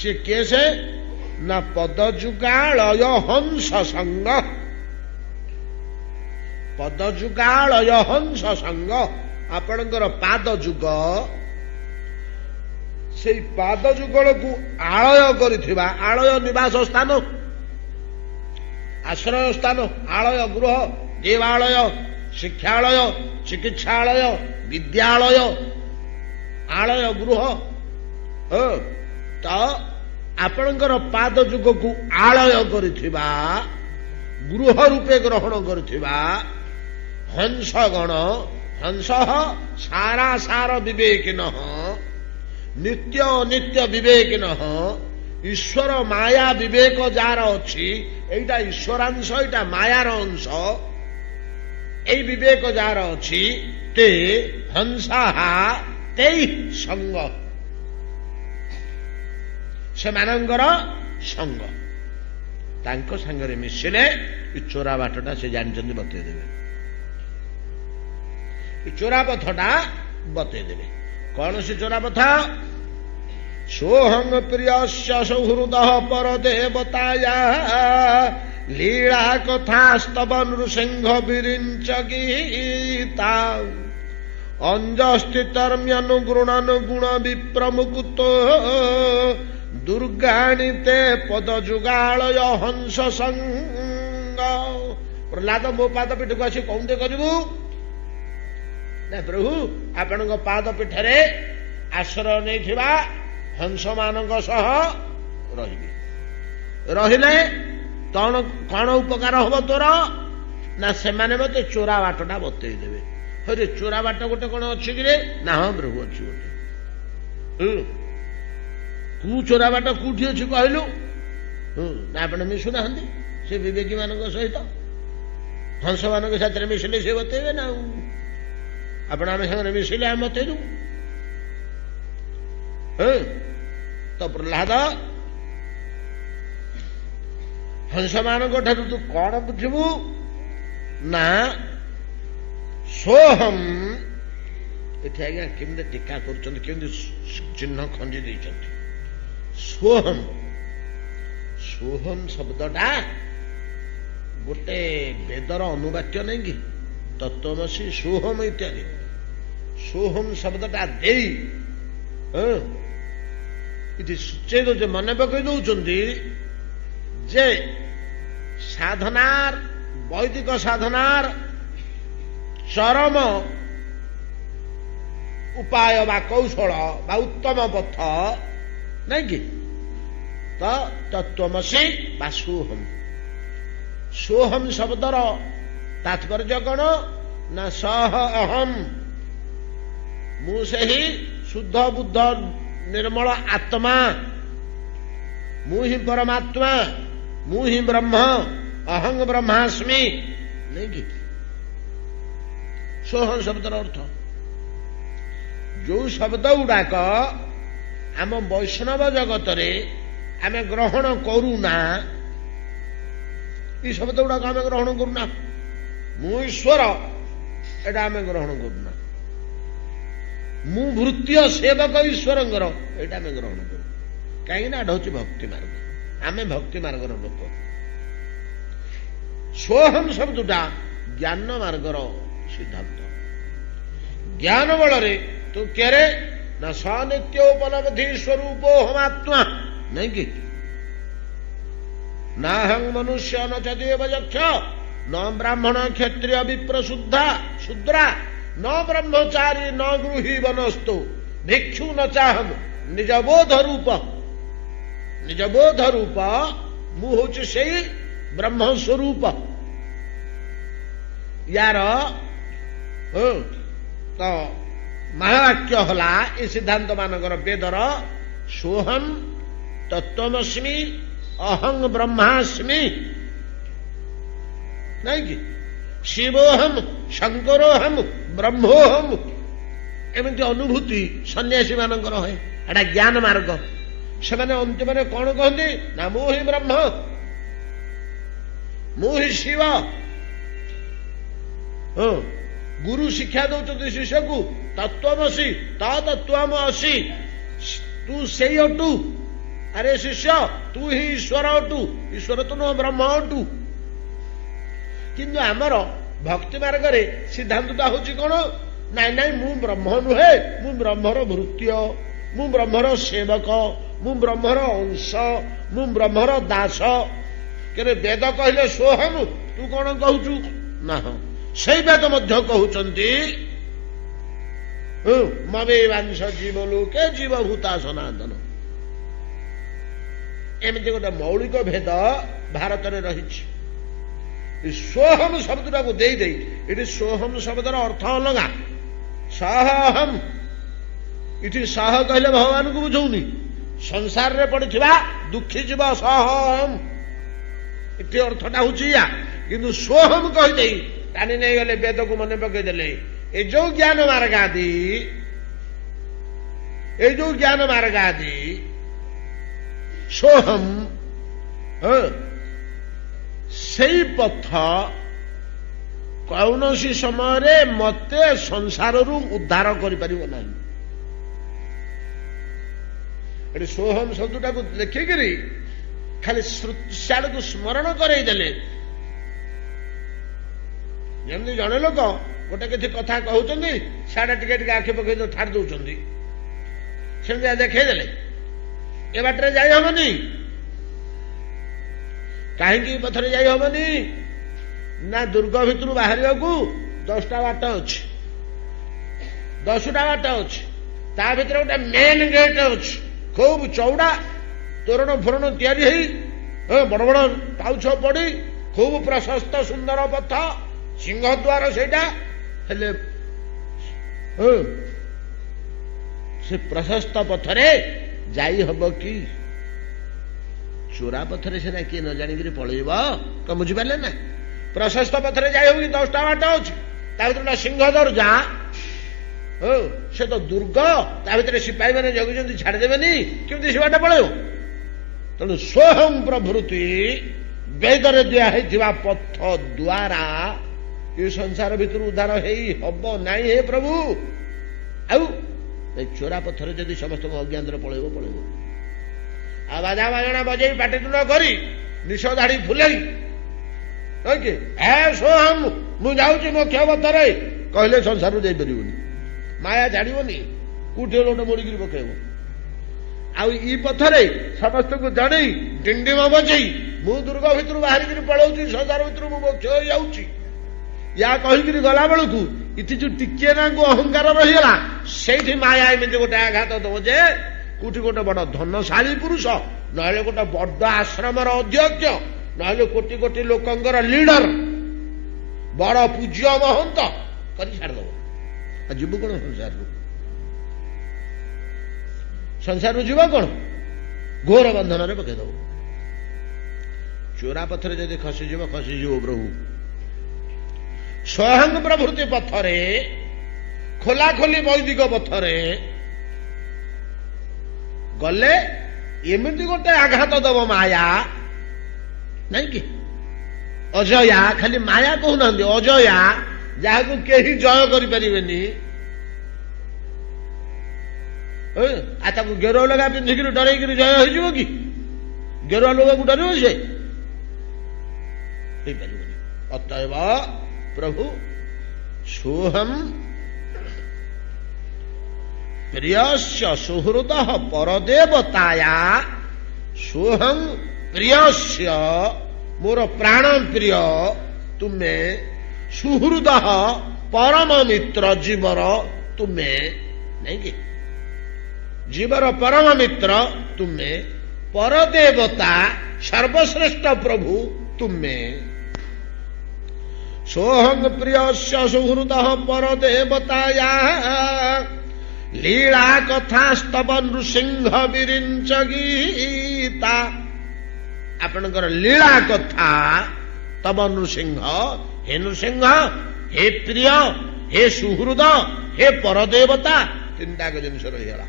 से केसे ना पदजुगालय हंस संग। पदजुगालय हंस संग आपणकर पादजुग से पादजुगल को आलय करिथिबा आलय निवास स्थान आश्रय स्थान आलय गृह देवालय शिक्षालय चिकित्सालय विद्यालय आलय गृह तो आपणकर पादजुग को आलय करिथिबा गृह रूपे ग्रहण करिथिबा हंसगण। हंस सारा सार विवेकिन नित्य नित्य विवेकिन ईश्वर माया विवेक जार अच्छी एटा ईश्वरांश एटा मायार अंश ए विवेक जार अच्छी ते हंसा ते संग से मानंगर संग तांको संगरे मिशिले चोरा बाटटा से जानते बतईदेवे चोरा पथटा बतईदेवे कौन से चोरा पथ सोहंग प्रिय सौहृद पर देवताया लीला कथा स्तव नृसिंह विरिंच गीता अंजस्थितर्म्यनुगुणन गुण विप्रमुकुत दुर्गाणीते पदजुगालय हंस संग। प्रहलाद मो पादपीठ को आसी कौन दे करू ना प्रभु आपण पादपीठरे आश्रय नहीं हंस मानक सह रहिले कौन उपकार हम तोर ना से मत चोरा बाटटा बतईदेवे। अरे चोरा बाट गोटे कौन अच्छी कि ना हाँ प्रभु अच्छी गोटे कु चोरा बाट कौटी अच्छी कहलु ना आप मिशुना से विवेकी मान सहित हंस मान साथ मिशिले से बतईबे ना आपण आम सागर मिशिले आम बतईदु। तो प्रहलाद हंस मान तू कौन बुझबू ना सोहम इथे आज्ञा केमती टीका करछन्ति केमती चिन्ह खंजी देइछन्ति सोहम सोहम शब्दटा गोटे वेदर अनुवाक्य नहीं कि तत्वमसी सोहम इत्यादि सोहम शब्दटा देई इति सुचेई दे मन पकई दौचन्ति जे साधनार वैदिक साधनार चरम उपाय बा कौशल बा उत्तम पथ नहीं कि तो तत्वमसी बा सोहम सोहम शब्दर तात्पर्य कौन ना सह अहम मुझे ही शुद्ध बुद्ध निर्मल आत्मा मुहि परमात्मा मुहि ब्रह्म अहं ब्रह्मास्मि नहीं कि सोहम शब्दर अर्थ जो शब्द गुड़ाक आम वैष्णव जगत आम ग्रहण करूना ये शब्द गुड़ाक आम ग्रहण करूना मु ईश्वर एटा आम ग्रहण करूना मु भृत्य सेवक ईश्वर एटा आम ग्रहण करू कहीं हूँ भक्ति मार्ग आम भक्ति मार्गर लोक सोहम शब्दटा ज्ञान मार्गर सिद्धांत ज्ञान बल तू केरे ना सनित्योपलब्धि स्वरूपो हम आत्मा नहीं कि ना हं मनुष्य न च देव यक्ष न ब्राह्मण क्षत्रिय विप्रशुद्धा शूद्रा न ब्रह्मचारी न गृही वनस्तु भिक्षु न चाहम निजबोध रूप मु हूँ से ब्रह्म स्वरूप यार तो महावाक्य हला ये सिद्धांत मानकर वेदर सोहम तत्वमस्मि अहं ब्रह्मास्मि नहीं कि शिवोहम शंकरोहम ब्रह्मोहम एमती अनुभूति सन्यासी मानकर है एटा ज्ञान मार्ग से अंतिम कौन कहते ना मु ही ब्रह्म मु ही शिव गुरु शिक्षा दौरान शिष्य को तत्वमसी तत्वमसी तू से अटू अरे शिष्य तू ही ईश्वर अटू ईश्वर तो नुह ब्रह्म अटू किंतु आमर भक्ति मार्ग सिद्धांतटा हूँ कौन नाई नाई मु ब्रह्म नुहे मु ब्रह्मर भृत्य मु ब्रह्मर सेवक मु ब्रह्मर अंश मु ब्रह्मर दास के वेद कहले सोहम तू कौन कहूचु ना से वेद मध्य कहउचंती मवे वांश जीव लोके जीवभूता सनातन एमती गोटे मौलिक भेद भारत में रही सोहम शब्द को दे ये सोहम शब्दर अर्थ अलगा सहम इति सह कहले भगवान को बुझौनी संसार रे पड़िथिबा दुखी जीव सहम इति अर्थटा होची या किंतु सोहम कहि देई टानी नहीं गले वेद को मन पकई देले ए जो ज्ञान मार्ग आदि ए जो ज्ञान मार्ग आदि सोहम सही पथ कौन सी समय मते संसार उद्धार कर सोहम शब्दटा को लिखिकी खाली श्रुतिशाड़ को स्मरण करदेले जमी जड़े लोक गोटे किसी कथा कहते साड़ा टिके टिके आखि पकई ठाड़ दौरान सेमती देखदेले ए बाटर जाहबनी कहीं पथरे जाहबनी ना दुर्ग भितर बाहर को 10टा बाट अच्छी 10टा बाट अच्छी ता भीतर गोटे मेन गेट अच्छी खूब चौड़ा तोरण फोरण या बड़ बड़ पाउछ पड़ी खूब प्रशस्त सुंदर पथ सिंहद्वार सेटा हेले से प्रशस्त पथरे जाई हब कि चोरा पथरे से किए न जानिक पलैब तो बुझिपारे ना प्रशस्त पथरे जाई हब कि 10टा बाट अच्छी सिंहद्वार जा से तो दुर्ग ता भीतर सिपाही मैंने जगुंट छाड़देनी केमती से बाट पलैब तेणु सोहम प्रभृति वेदर दिया पथ द्वारा ये संसार भितर उद्धार हम नाई हे प्रभु आउ चोरा पथर जदि समस्त अज्ञान पलैब पलैब आ बाजा बाजणा बजे पाटितुंड करी निश धाड़ी फुले हे सोहम मुझे मोक्ष पथरे कहले संसार जापर माया छाड़बनी कौटी गोटे मोड़िक पकेब आई पथरे समस्त को जन डिंडिम बजई मु दुर्ग भितर बाहरिक पलाऊँ संसार भितर मु मोक्ष हो जाऊँगी या कहीकि गला बेलू इति जो टिके ना अहंकार रहीगला से माया एमती गोटे आघात दब जे कोटि गोटे बड़ धनशाली पुरुष ना गोटे बड़ आश्रमर अध्यक्ष ना कोटि कोटि लोकंर लीडर बड़ पूज्य महंत कर छाड़द जीव कौन संसार जीव कौन घोर बंधन में पकईद चोरा पथर जदि खसीज प्रभु स्वयं प्रभृति पथरे खोला खोली वैदिक पथरे गले एमती गोटे आघात दब माया नहीं कि अजया खाली माया कहूना अजया जहां कहीं जय करें गेरुआ लगा पिंधिक डर जय हो कि गेरुआ लोग को डर से अतएव प्रभु सोहम प्रियस्य सुहृद परदेवताया सोहम प्रियस्य मोर प्राण प्रिय तुम्हें सुहृद परम मित्र जीवर तुम्हें नहीं कि जीवर परम मित्र तुम्हें परदेवता सर्वश्रेष्ठ प्रभु ତୁମେ सोहंग प्रियस्य सुहृदः परदेवताया लीला कथा स्तव नृसिंह विरिंच गीता आपणकर लीला कथा तब नृसिंह हे प्रिय हे सुहृद हे परदेवता तीनटा जिनस रहीगला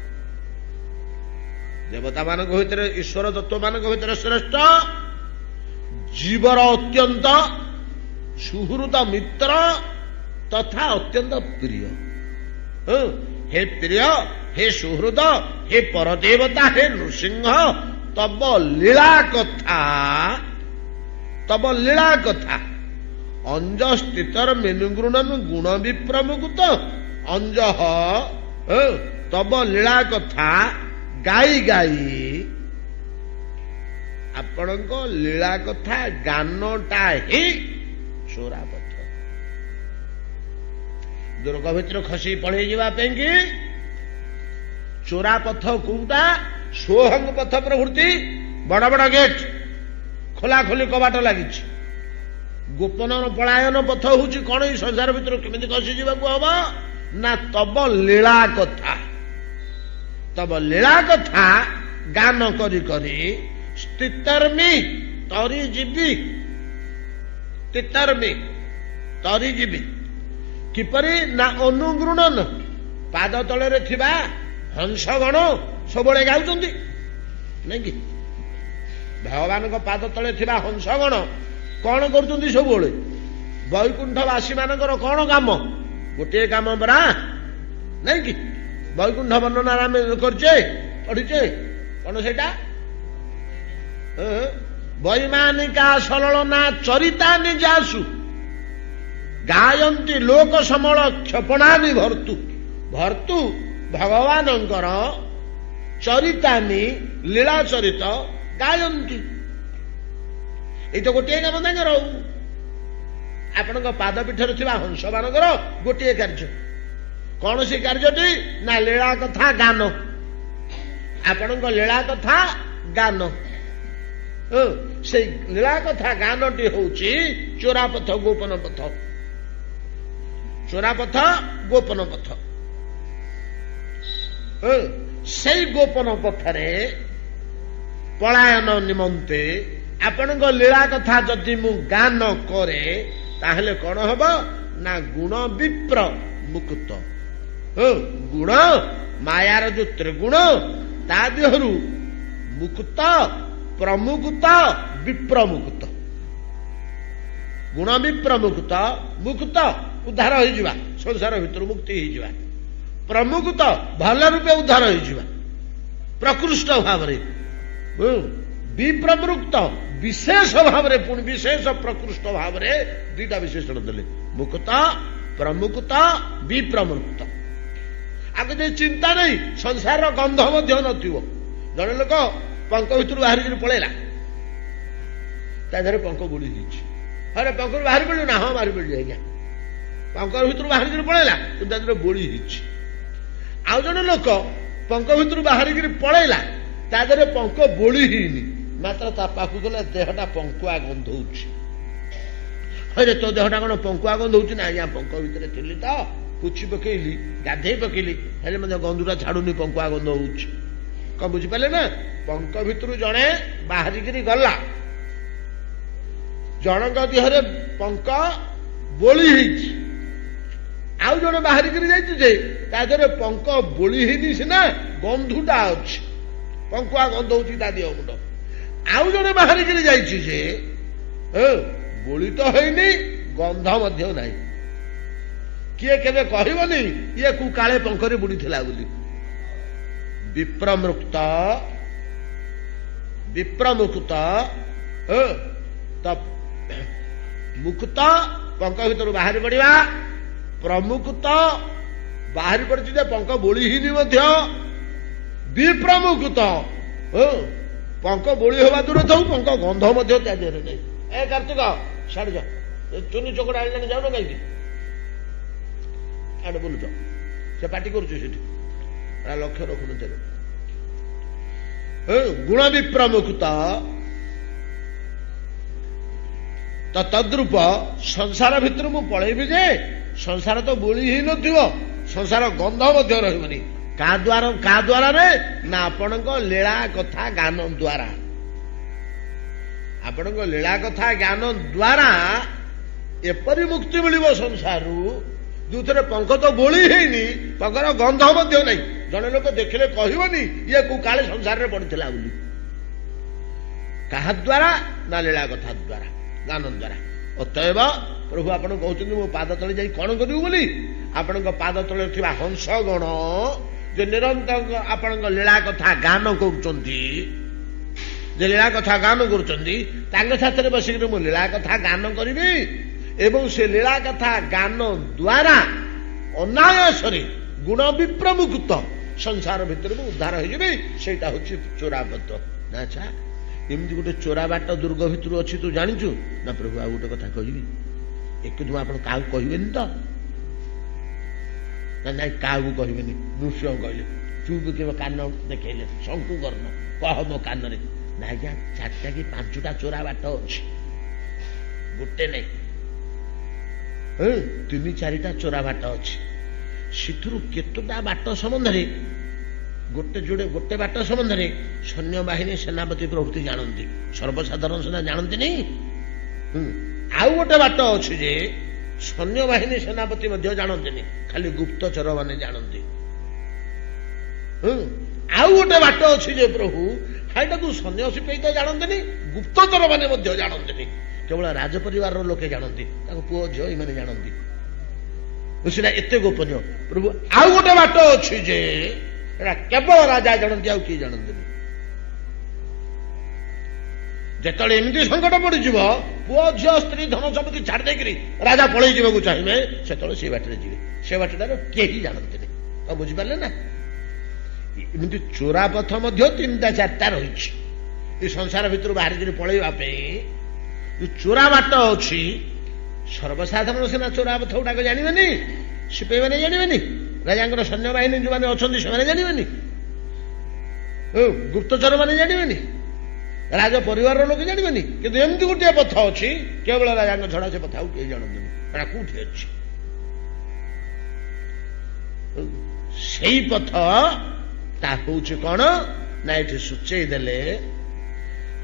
देवता मान भीतर ईश्वर तत्व मान भीतर श्रेष्ठ जीवर अत्यंत सुहृद मित्र तथा अत्यंत प्रिय हे प्रिय हे सुहृद हे परदेवता हे नृसिंह तब लीला कथा अंज स्थितर मेनुगृणन गुण विप्रमुक्त अंज तब लीला कथा गाई गाई आपण लीला कथा गानटा ही चोरापथ दुर्ग भितर खसी पड़े जावाई कि चोरापथ कोटा सोहंग पथ प्रवृत्ति बड़ बड़ गेट खोला खोली कबाट लगी गोपन पलायन पथ हूँ कौन संसार भितर केमी खसी जावाक हम ना तब लीला कथा गान करी करी स्थितर्मी तरी जीवी तरी जीवी किपरि ना अनुगृणन पाद तले थिबा हंसगण सबले गाउचंती नहीं कि भगवान को पाद तले थिबा हंसगण कौन करुचंती सबले वैकुंठवासी मानकर कौन काम गोटे काम बरा नहीं कि वैकुंठ वर्णना आम करचे पढ़ीचे कौन सेटा वैमानिका सरलना चरिता निजासु गायंती लोक समल क्षपणानि भर्तु भर्तु भगवान चरितानि लीला चरित गायंती ये तो गोटे काम तांकर आपण पादपीठर थिबा हंस मानकर गोटे कार्य कौन सी कार्यटी ना लीला कथा गान आपण लीला कथा गान से लीला कथा गानटी होची चोरापथ गोपन पथ से गोपन पथरे पलायन निमंते आपण लीला कथा जदि मु गान करे ताहले कौन हम ना गुण विप्र मुक्त गुण मायार जो त्रिगुण ता देहरु मुक्त प्रमुक्त विप्रमुक्त गुण विप्रमुक्त मुक्त उद्धार हो जावा संसार भितर मुक्ति हो जावा प्रमुक्त भल रूपे उद्धार हो जावा प्रकृष्ट भाव विप्रमुक्त विशेष भाव पुणी विशेष प्रकृष्ट भाव दुईटा विशेषण देले मुक्त प्रमुक्त विप्रमुक्त आगे चिंता नहीं संसार गंध नथिबो जड़े लोक पंख भितर बाहर पलैला ताधर पंख बुड़ी अरे पंख बाहर पड़ू ना हाँ बाहर पड़ी आज्ञा पंख भितर बाहर पलैला ताधर बोली आउ जड़े लोक पंख भितर बाहर पलैला ताधर पंख बोली हिनी मात्र ता पाखु गला देहटा पंकुआ गंध अरे तो देहटा कौन पंकुआ गंध ना आज्ञा पंख भितर थी तो पुछि पकईली गाधे पकईली हेले मत गंधुटा छाड़ुनी पंकुआ गंध कौन बुझिपारे ना पंख भितर जड़े बाहरिक गला जनक देहरे पंख बोली आउ जड़े बाहरिक जाए पंख बोली सीना गंधुटा अच्छी पंकुआ गंध हो देह मुंड आउ जड़े बाहरिक जाए बोली तो है गंध नहीं किए केबे कहबनी ये कु काले पंखरे बुड़ी थिला बोली विप्रमुक्त मुक्त पंख भितर बाहर पड़ा प्रमुक्त बाहर पड़ी पंख बोली विप्रमुक्त पंख बोली हवा दूर था पंख गंध नहीं ए कार्तिक छाड़ जा चुनी चोकड़ा आने जाऊन कहीं आड़े बोलुच से पार्टी करुच लक्ष्य रखुन गुण विप्रमुक्त ତ ତଦ୍ରୂପ ସଂସାର ଭିତରୁ ମୁଁ ପଳେଇବି ଯେ ସଂସାର ତ ବୋଳି ହେଇନଥିବ, ସଂସାର ଗନ୍ଧ ମଧ୍ୟ ରହିବନି। କାହା ଦ୍ୱାରାରେ ନା ଆପଣଙ୍କ ଲୀଳା କଥା ଗାନ ଦ୍ୱାରା। ଆପଣଙ୍କ ଲୀଳା କଥା ଜ୍ଞାନ ଦ୍ୱାରା ଏପରି ମୁକ୍ତି ମିଳିବ ସଂସାରରୁ ଯୋଉଥିରେ ପଙ୍କ ତ ବୋଳି ହେଇନି, ପଙ୍କର ଗନ୍ଧ ମଧ୍ୟ ନାହିଁ। ଜଣେ ଲୋକ ଦେଖିଲେ କହିବନି ଇଏ କୋଉ କାଳେ ସଂସାରରେ ପଡିଥିଲା ବୋଲି। କାହା ଦ୍ୱାରା ନା ଲୀଳା କଥା ଦ୍ୱାରା, ଗାନ ଦ୍ୱାରା। ଅତଏବ ପ୍ରଭୁ ଆପଣ କହୁଛନ୍ତି ମୋ ପାଦ ତଳେ ଯାଇ କଣ କରିବୁ ବୋଲି? ଆପଣଙ୍କ ପାଦ ତଳେ ଥିବା ହଂସଗଣ ଯେ ନିରନ୍ତର ଆପଣଙ୍କ ଲୀଳା କଥା ଗାନ କରୁଛନ୍ତି, ଯେ ଲୀଳା କଥା ଗାନ କରୁଛନ୍ତି, ତାଙ୍କ ସାଥିରେ ବସିକିରି ମୁଁ ଲୀଳା କଥା ଗାନ କରିବି ଏବଂ ସେ ଲୀଳା କଥା ଗାନ ଦ୍ୱାରା ଅନାୟାସରେ ଗୁଣ ବିପ୍ରମୁକ୍ତ ସଂସାର ଭିତରେ ମୁଁ ଉଦ୍ଧାର ହେଇଯିବି। ସେଇଟା ହଉଛି ଚୋରାପଥ। ଆଚ୍ଛା, ଏମିତି ଗୋଟେ ଚୋରା ବାଟ ଦୁର୍ଗ ଭିତରୁ ଅଛି ତୁ ଜାଣିଛୁ? ନା ପ୍ରଭୁ ଆଉ ଗୋଟେ କଥା କହିବି, ଏକଦମ ଆପଣ କାହାକୁ କହିବେନି ତ? ନାଇଁ କାହାକୁ କହିବେନି। ନୃସିଂହ କହିଲେ, ଚୁପ୍ କେବେ କାନ ଦେଖେଇଲେ, ଶଙ୍କୁ କର୍ଣ୍ଣ କହ ମୋ କାନରେ। ନା ଆଜ୍ଞା 4ଟା କି 5ଟା ଚୋରା ବାଟ ଅଛି, ଗୋଟେ ନାଇଁ 3-4ଟା ଚୋରା ବାଟ ଅଛି। ସେଥିରୁ କେତେଟା ବାଟ ସମ୍ବନ୍ଧରେ ଗୋଟେ ବାଟ ସମ୍ବନ୍ଧରେ ସୈନ୍ୟବାହିନୀ ସେନାପତି ପ୍ରଭୃତି ଜାଣନ୍ତି, ସର୍ବସାଧାରଣ ସେନା ଜାଣନ୍ତିନି। ଆଉ ଗୋଟେ ବାଟ ଅଛି ଯେ ସୈନ୍ୟବାହିନୀ ସେନାପତି ମଧ୍ୟ ଜାଣନ୍ତିନି, ଖାଲି ଗୁପ୍ତଚର ମାନେ ଜାଣନ୍ତି। ଆଉ ଗୋଟେ ବାଟ ଅଛି ଯେ ପ୍ରଭୁ ସେଇଟାକୁ ସନ୍ନ୍ୟାସୀ ପାଇଁ ତ ଜାଣନ୍ତିନି, ଗୁପ୍ତଚର ମାନେ ମଧ୍ୟ ଜାଣନ୍ତିନି, କେବଳ ରାଜ ପରିବାରର ଲୋକେ ଜାଣନ୍ତି, ତାଙ୍କ ପୁଅ ଝିଅ ଏମାନେ ଜାଣନ୍ତି। ସେଟା ଏତେ ଗୋପନୀୟ। ପ୍ରଭୁ ଆଉ ଗୋଟେ ବାଟ ଅଛି ଯେ ଏଟା କେବଳ ରାଜା ଜାଣନ୍ତି, ଆଉ କିଏ ଜାଣନ୍ତିନି। ଯେତେବେଳେ ଏମିତି ସଙ୍କଟ ପଡିଯିବ, ପୁଅ ଝିଅ ସ୍ତ୍ରୀ ଧନ ସମ୍ପତ୍ତି ଛାଡି ଦେଇକିରି ରାଜା ପଳେଇ ଯିବାକୁ ଚାହିଁବେ, ସେତେବେଳେ ସେଇ ବାଟରେ ଯିବେ। ସେ ବାଟଟାରେ କେହି ଜାଣନ୍ତିନି। ଆଉ ବୁଝିପାରିଲେ ନା? ଏମିତି ଚୋରା ପଥ ମଧ୍ୟ 3-4ଟା ରହିଛି। ଏ ସଂସାର ଭିତରୁ ବାହାରିକିରି ପଳେଇବା ପାଇଁ ଯୋଉ ଚୋରା ବାଟ ଅଛି, ସର୍ବସାଧାରଣ ସିନା ଚୋରା ପଥ ଗୁଡାକ ଜାଣିବେନି, ସିପାହୀମାନେ ଜାଣିବେନି, ରାଜାଙ୍କର ସୈନ୍ୟବାହିନୀ ଯୋଉମାନେ ଅଛନ୍ତି ସେମାନେ ଜାଣିବେନି, ଗୁପ୍ତଚର ମାନେ ଜାଣିବେନି, ରାଜ ପରିବାରର ଲୋକ ଜାଣିବେନି। କିନ୍ତୁ ଏମିତି ଗୋଟିଏ ପଥ ଅଛି, କେବଳ ରାଜାଙ୍କ ଛଡା ସେ ପଥ ଆଉ କେହି ଜାଣନ୍ତିନି। ଏଟା କୋଉଠି ଅଛି? ସେଇ ପଥ ତା ହଉଛି କଣ ନା ଏଠି ସୂଚେଇ ଦେଲେ,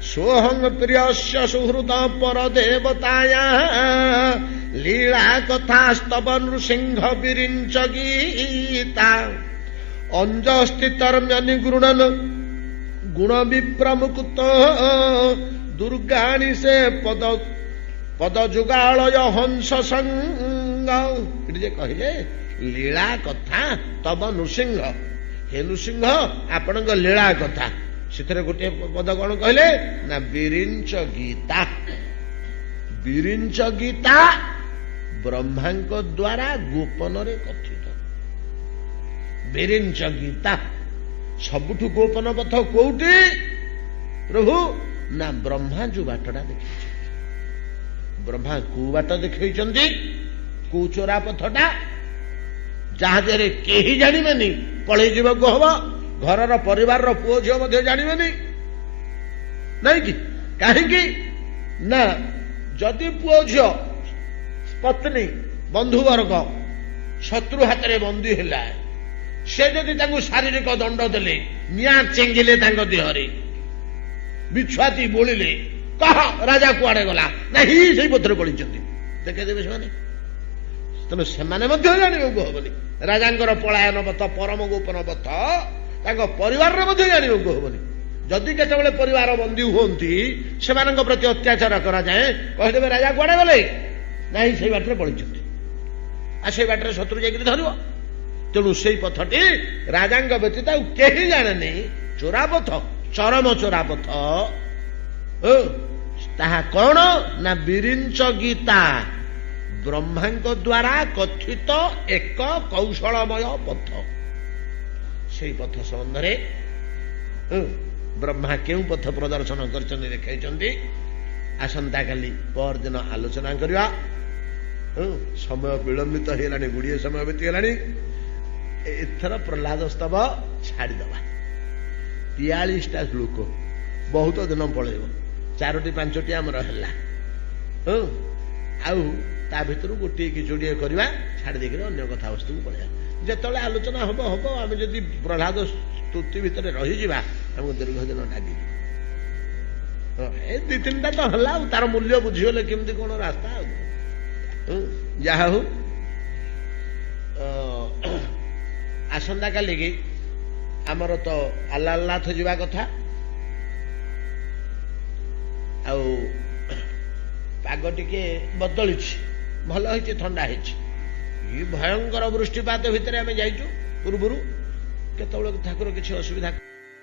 सोहं प्रियस्य सुहृद पर देवताया लीला कथा स्तव नृसिंह विरिंच गीता अंजस्थितर्म्य निगृणन गुण विप्रमुक्त दुर्गाणि से पद जुगालय हंस संग कहले लीला कथा तब नृसिंह हे नृसिंह आपण लीला कथा से गोटे पद कौन कहले ना विरिंच गीता ब्रह्मा द्वारा गोपन रे कथित विरिंच गीता सबुठु गोपन पथ कोउटी प्रभु ना ब्रह्मा जो बाटटा देखी ब्रह्मा को बाट देखई को चोरा पथटा जहाजे केही जानिबेनी पळै जीवाको हबो घर परिवार पुओ झियो मध्य जानिबेनी नहीं कि काहेकि ना जदि पुओ झियो पत्नी बंधुवर्ग शत्रु हाथ में बंदी है से जदि तांको शारीरिक दंड देले निया चेंगिले तांको देहरे बिछुआती बोलिले कह राजा कुआड़े गला नहीं से पत्र पड़ी देखेदेवे से तेणु से जानवाक हेनी राजांकर पलायन पथ परम गोपन पथ परिवार जानवाक हेनी जदि केतबेले परिवार बंदी हुंती से प्रति अत्याचार करा जाए कहीदेवे राजा कुआड़े गले नहीं से बाटर पड़ी से बाटर शत्रु जाकर धरव तेणु से पथटी राजा व्यतीत कहीं जाने नहीं चोरापथ चरम चोरापथ ताहा कौन ना विरिंच गीता ब्रह्मा द्वारा कथित एक कौशलमय पथ से पथ संबंध ब्रह्मा क्यों पथ प्रदर्शन कर देखते आसंता काली पर दिन आलोचना करवा समय विलंबित होगा गुड़िए समय बीतीगला एथर प्रहलाद स्तव छाड़ीदवा 43टा श्लोक बहुत दिन पलैब 4टी 5टी आमर है ଆଉ ତା ଭିତରୁ ଗୋଟିଏ କି ଯୋଡ଼ିଏ କରିବା, ଛାଡ଼ି ଦେଇକରି ଅନ୍ୟ କଥାବସ୍ତୁକୁ ପଳେଇବା। ଯେତେବେଳେ ଆଲୋଚନା ହବ ହବ, ଆମେ ଯଦି ପ୍ରହ୍ଲାଦ ସ୍ତୁତି ଭିତରେ ରହିଯିବା ଆମକୁ ଦୀର୍ଘ ଦିନ ଲାଗିଯିବ। ଏ ଦି ତିନିଟା ତ ହେଲା, ଆଉ ତାର ମୂଲ୍ୟ ବୁଝିଗଲେ କେମିତି କଣ ରାସ୍ତା। ଆଉ ଯାହା ହଉ, ଆସନ୍ତା କାଲିକି ଆମର ତ ଆଲାଲନାଥ ଯିବା କଥା। ଆଉ ପାଗ ଟିକେ ବଦଳିଛି, ଭଲ ହେଇଛି, ଥଣ୍ଡା ହେଇଛି। ଭୟଙ୍କର ବୃଷ୍ଟିପାତ ଭିତରେ ଆମେ ଯାଇଛୁ। ପୂର୍ବରୁ କେତେବେଳେ ଠାକୁର କିଛି ଅସୁବିଧା